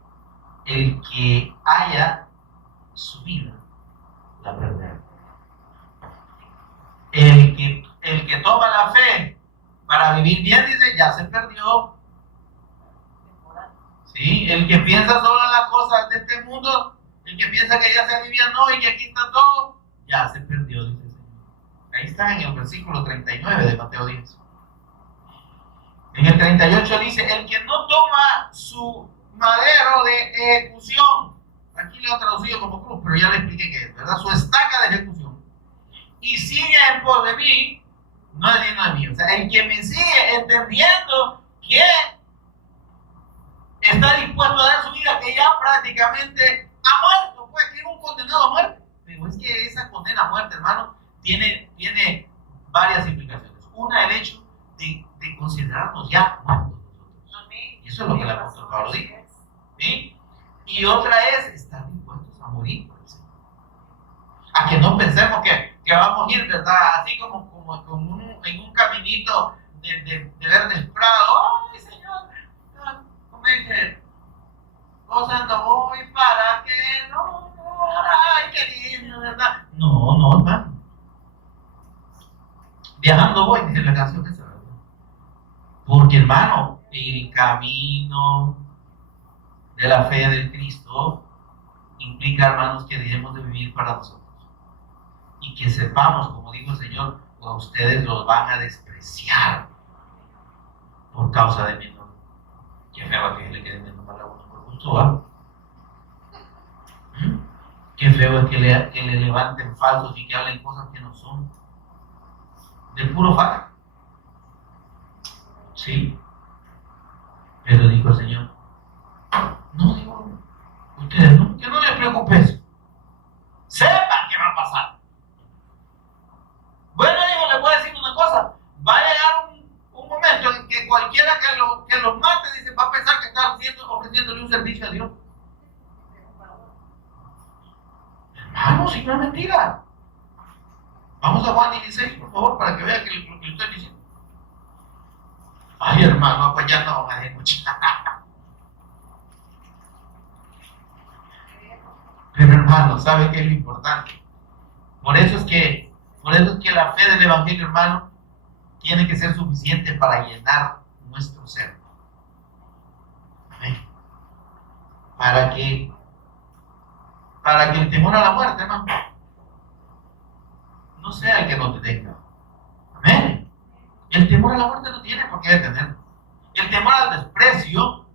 el que haya su vida, la perderá. El que toma la fe para vivir bien, dice, ya se perdió. ¿Sí? El que piensa solo en las cosas de este mundo, el que piensa que ya se alivianó y que aquí está todo, ya se perdió, dice el Señor. Ahí está en el versículo 39 de Mateo 10. En el 38 dice, el que no toma su madero de ejecución, aquí lo he traducido como cruz, pero ya le expliqué qué es, ¿verdad? Su estaca de ejecución, y sigue en pos de mí, no es digno de mí. O sea, el que me sigue entendiendo que está dispuesto a dar su vida, que ya prácticamente ha muerto, pues que era un condenado a muerte. Pero es que esa condena a muerte, hermano, tiene varias implicaciones. Una, el hecho de considerarnos ya muertos nosotros. Y eso es lo que el apóstol Pablo dijo. ¿Sí? Y otra es estar dispuestos a morir por el Señor. A que no pensemos que vamos a ir, ¿verdad? Así como en un caminito de verdes prados. ¡Ay, Señor! Como dice, gozando voy para que no. ¡Ay, qué lindo, ¿verdad? No, hermano. Viajando voy, dice la canción esa, ¿verdad? Porque, hermano, el camino de la fe del Cristo implica, hermanos, que debemos de vivir para nosotros. Y que sepamos, como dijo el Señor, a ustedes los van a despreciar por causa de mi nombre. Qué feo que le quede viendo mal a uno por gusto, ¿va? Qué feo es que le levanten falsos y que hablen cosas que no son. De puro faca. Sí. Pero dijo el Señor, no, digo, ustedes no, que no les preocupe eso. Sepan qué va a pasar. Bueno, digo, les voy a decir una cosa. Va a llegar un momento en que cualquiera que los mate, dice, va a pensar que está ofreciéndole un servicio a Dios. Vamos, si no es mentira. Vamos a Juan 16, por favor, para que vea lo que le estoy diciendo. Ay, hermano, pues ya no me escuchar. Pero hermano, ¿sabe qué es lo importante? Por eso es que la fe del Evangelio, hermano, tiene que ser suficiente para llenar nuestro ser. Amén. Para que el temor a la muerte, hermano, no sea el que nos detenga. Amén. El temor a la muerte no tiene por qué detener. El temor al desprecio,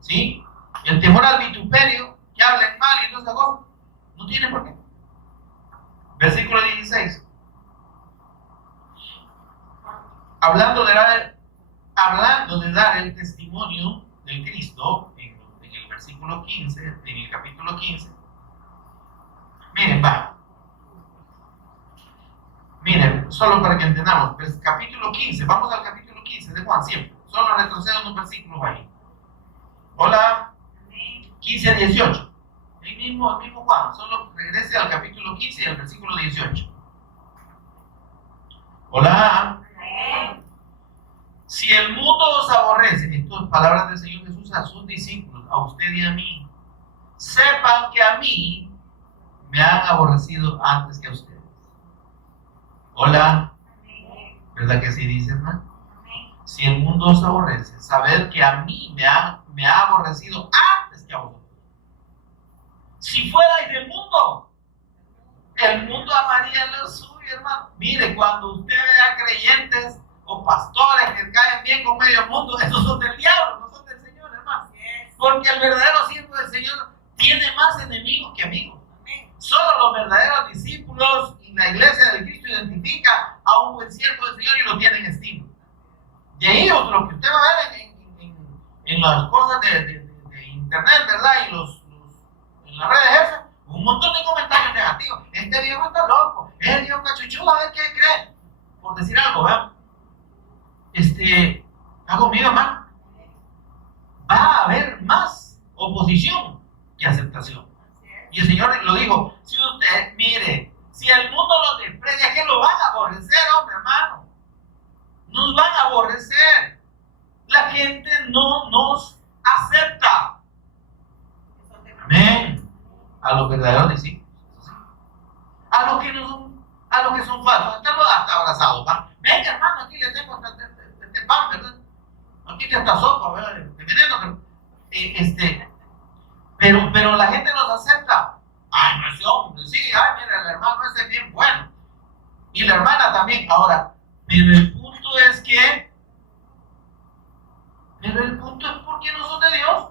¿sí? El temor al vituperio, que hablen mal y todas esas cosas, no tiene por qué. Versículo 16. Hablando de dar el testimonio del Cristo, en el versículo 15, en el capítulo 15. Miren, Miren, solo para que entendamos, pues, capítulo 15, vamos al capítulo 15 de Juan siempre. Solo retrocedo unos versículos ahí. Hola, 15 a 18. El mismo Juan, solo regrese al capítulo 15 y al versículo 18. Hola. Si el mundo os aborrece, estas palabras del Señor Jesús a sus discípulos, a usted y a mí, sepan que a mí me han aborrecido antes que a ustedes. Hola. ¿Verdad que sí dice, hermano? Si el mundo os aborrece, sabed que a mí me ha aborrecido antes que a vosotros. Si fuerais del mundo, el mundo amaría lo suyo, hermano. Mire, cuando usted vea creyentes o pastores que caen bien con medio mundo, esos son del diablo, no son del Señor, hermano. Porque el verdadero siervo del Señor tiene más enemigos que amigos. Solo los verdaderos discípulos y la iglesia del Cristo identifica a un buen siervo del Señor y lo tienen en estima. De ahí lo que usted va a ver en las cosas de internet, ¿verdad? Y en las redes esas, un montón de comentarios negativos. Este viejo está loco, es viejo cachuchudo, a ver qué cree. Por decir algo, ¿verdad? Algo mío, hermano. Va a haber más oposición que aceptación. Y el Señor lo dijo, si usted, mire, si el mundo lo desprecia, que lo van a aborrecer, hombre, hermano. Nos van a aborrecer. La gente no nos acepta. Amén. A los verdaderos discípulos. A los que son falsos. Hasta abrazados, ¿va? Venga, hermano, aquí le tengo este pan, ¿verdad? Aquí está esta sopa, ¿verdad? De veneno. Pero la gente nos acepta. Ay, no, ese hombre, sí, ay, mira, el hermano ese es bien bueno. Y la hermana también. Ahora, pero el punto es porque no son de Dios.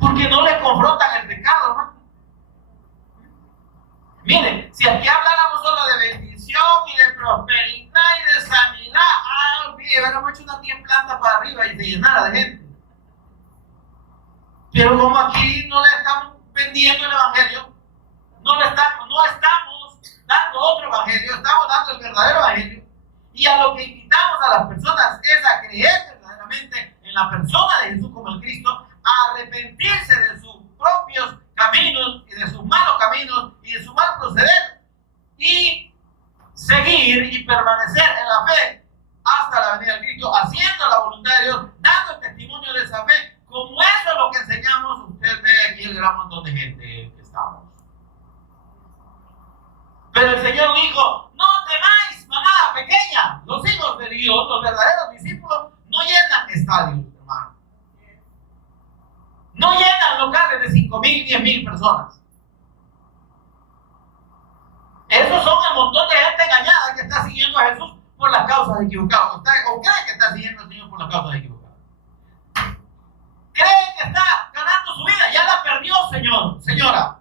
Porque no le confrontan el pecado, hermano. Miren, si aquí habláramos solo de bendición y de prosperidad y de sanidad, hubiéramos hecho unas 10 plantas para arriba y se llenara de gente. Pero como aquí no le estamos vendiendo el evangelio, no estamos dando otro evangelio, estamos dando el verdadero evangelio. Y a lo que invitamos a las personas es a creer verdaderamente en la persona de Jesús como el Cristo, a arrepentirse de sus propios caminos y de sus malos caminos y de su mal proceder y seguir y permanecer en la fe hasta la venida de Cristo, haciendo la voluntad de Dios, dando el testimonio de esa fe. Como eso es lo que enseñamos, usted ve aquí el gran montón de gente que estamos. Pero el Señor dijo, no temáis, manada pequeña. Los hijos de Dios, los verdaderos discípulos, no llenan estadios, hermano. No llenan locales de 5,000, 10,000 personas. Esos son el montón de gente engañada que está siguiendo a Jesús por las causas equivocadas. O cree que está siguiendo al Señor por las causas equivocadas. Cree que está ganando su vida, ya la perdió, señor, señora,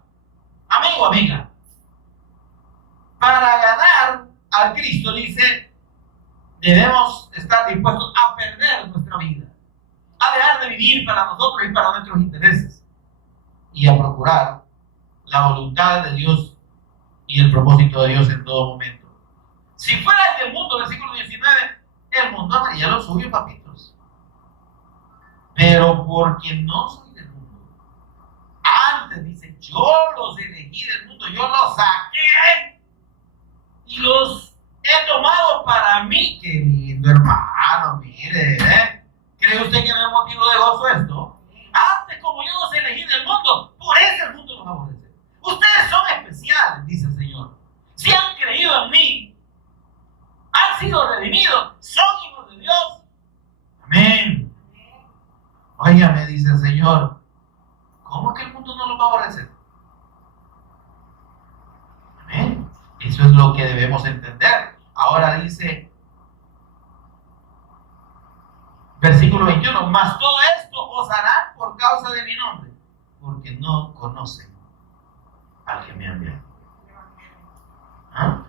amigo, amiga. Para ganar al Cristo, dice, debemos estar dispuestos a perder nuestra vida, a dejar de vivir para nosotros y para nuestros intereses, y a procurar la voluntad de Dios y el propósito de Dios en todo momento. Si fuera del mundo, versículo 19, el mundo amaría lo suyo, papitos. Pero porque no soy del mundo, antes, dice, yo los elegí del mundo, yo los saqué y los he tomado para mí. Qué lindo, hermano, mire, ¿cree usted que no es motivo de gozo esto? Antes, como yo los elegí del mundo, por eso el mundo los aborrece. Ustedes son especiales, dice el Señor. Si han creído en mí, han sido redimidos, son hijos de Dios. Amén. Óigame, dice el Señor, ¿cómo que el mundo no los va a aborrecer? Amén. Eso es lo que debemos entender. Ahora dice, versículo 21, mas todo esto os harán por causa de mi nombre, porque no conocen al que me ha enviado. ¿Ah?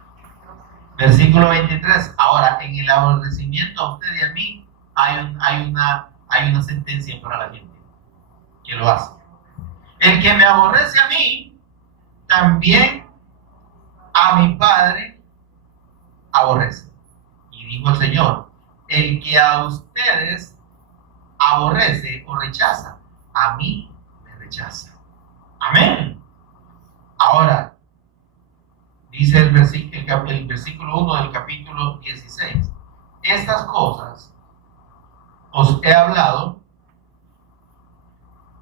Versículo 23, ahora en el aborrecimiento a usted y a mí hay una sentencia para la gente que lo hace. El que me aborrece a mí, también a mi Padre aborrece. Y dijo el Señor, el que a ustedes aborrece o rechaza, a mí me rechaza. Amén. Ahora, dice el versículo 1 del capítulo 16, estas cosas os he hablado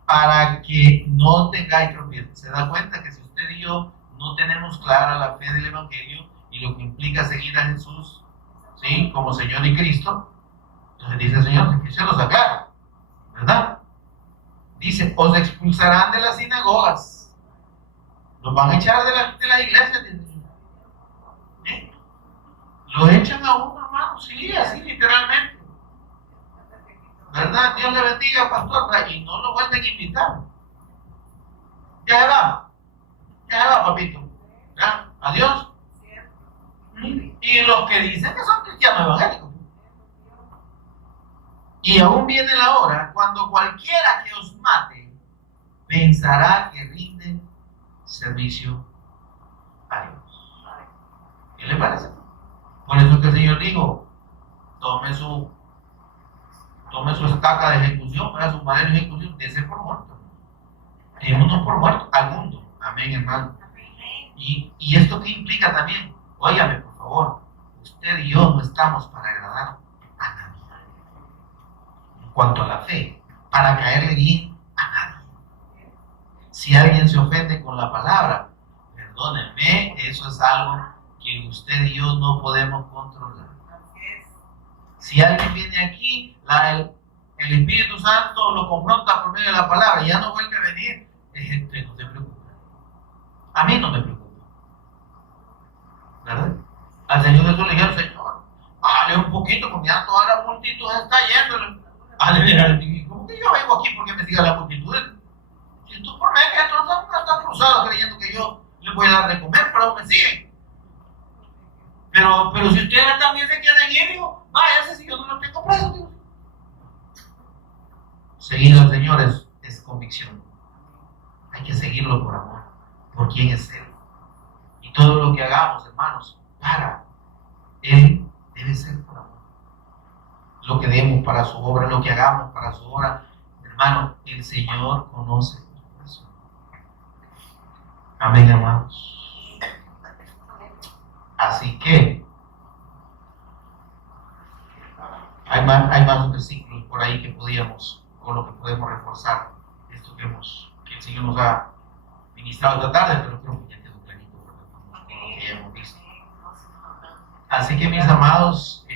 para que no tengáis tropiezo. Se da cuenta que si usted y yo no tenemos clara la fe del Evangelio y lo que implica seguir a Jesús, ¿sí?, como Señor y Cristo, entonces dice el Señor que se los aclara, ¿verdad? Dice, os expulsarán de las sinagogas, los van a echar de la iglesia, ¿eh? Lo echan a uno, hermano, sí, así literalmente, ¿verdad? Dios le bendiga, pastor, y no lo vuelven a invitar. Ya se va, papito, ¿ya? Adiós. Y los que dicen que son cristianos evangélicos. Y aún viene la hora cuando cualquiera que os mate pensará que rinde servicio a Dios. ¿Qué le parece? Por eso que el Señor dijo, tome su estaca de ejecución, para su madera de ejecución, dése por muerto. Démonos por muerto al mundo. Amén, hermano. Y esto que implica también, óigame por favor, usted y yo no estamos para agradar a nadie. En cuanto a la fe, para caerle bien a nadie. Si alguien se ofende con la palabra, perdónenme, eso es algo que usted y yo no podemos controlar. Si alguien viene aquí, el Espíritu Santo lo confronta por medio de la palabra y ya no vuelve a venir, no te preocupes. A mí no me preocupa, ¿verdad? Al Señor Jesús le dijeron, Señor, bájale un poquito porque ya toda la multitud está yendo. ¿Cómo que yo vengo aquí porque me siga la multitud? Si tú por mí que estos están cruzados creyendo que yo les voy a dar de comer, pero me siguen. Pero si ustedes también se quieren ir, digo, váyase si yo no los tengo presos, digo. Seguir al Señor es convicción. Hay que seguirlo por amor, por quién es Él. Y todo lo que hagamos, hermanos, para Él debe ser por amor. Lo que demos para su obra, lo que hagamos para su obra, hermano, el Señor conoce tu corazón. Amén, hermanos. Así que hay más versículos por ahí que con lo que podemos reforzar esto que el Señor nos ha ministrado esta tarde, pero creo que ya quedó clarito con lo que ya hemos visto. Así que, mis amados,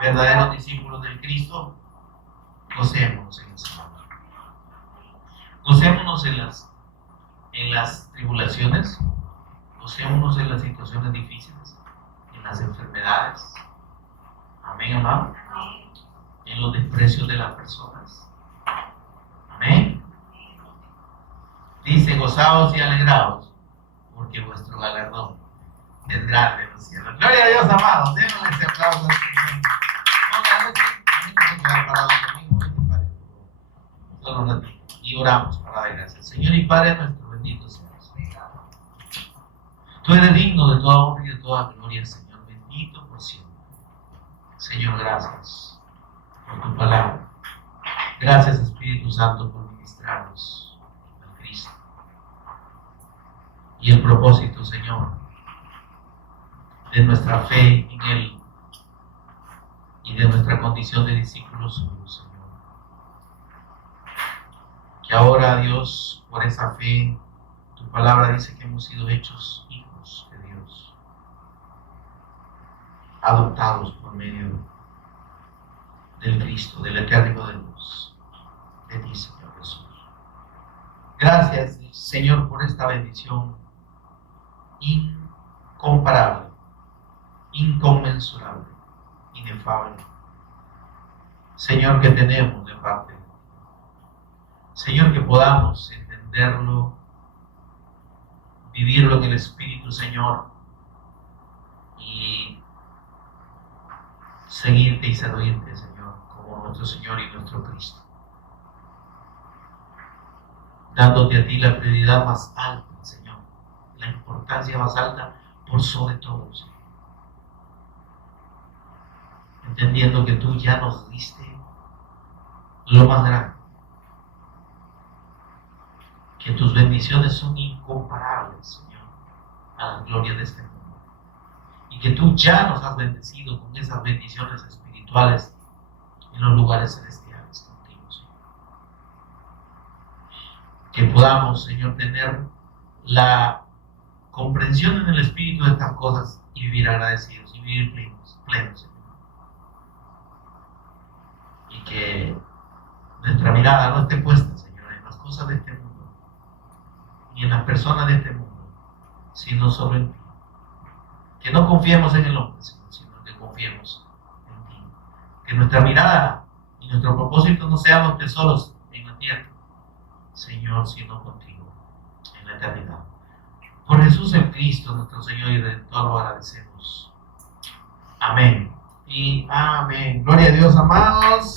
verdaderos discípulos del Cristo, gocémonos en el Señor. Gocémonos en las tribulaciones, gocémonos en las situaciones difíciles, en las enfermedades. Amén, amado. En los desprecios de las personas. Amén. Dice, gozaos y alegraos, porque vuestro galardón es grande en los cielos. Gloria a Dios, amados. Démosle ese aplauso al Señor. Solo un ratito. Y oramos para dar gracias. Señor y Padre nuestro, bendito seas. Tú eres digno de toda honra y de toda gloria, Señor. Bendito por siempre. Señor, gracias por tu palabra. Gracias, Espíritu Santo, por ministrarnos al Cristo. y el propósito, Señor, de nuestra fe en Él y de nuestra condición de discípulos suyos, Señor. Que ahora, Dios, por esa fe, tu palabra dice que hemos sido hechos hijos de Dios, adoptados por medio del Cristo, del eterno de luz, de ti, Señor Jesús. Gracias, Señor, por esta bendición incomparable, inconmensurable, inefable, Señor, que tenemos de parte de ti. Señor, que podamos entenderlo, vivirlo en el Espíritu, Señor, y seguirte y servirte, Señor, como nuestro Señor y nuestro Cristo, dándote a ti la prioridad más alta, Señor, la importancia más alta por sobre todo, Señor. Entendiendo que tú ya nos diste lo más grande, que tus bendiciones son incomparables, Señor, a la gloria de este mundo, y que tú ya nos has bendecido con esas bendiciones espirituales en los lugares celestiales contigo, Señor. Que podamos, Señor, tener la comprensión en el Espíritu de estas cosas y vivir agradecidos y vivir plenos, Señor. Y que nuestra mirada no esté puesta, Señor, en las cosas de este mundo, ni en las personas de este mundo, sino sobre ti. Que no confiemos en el hombre, Señor, sino que confiemos en ti. Que nuestra mirada y nuestro propósito no sean los tesoros en la tierra, Señor, sino contigo, en la eternidad. Por Jesús el Cristo, nuestro Señor y Redentor, lo agradecemos. Amén y amén. Gloria a Dios, amados.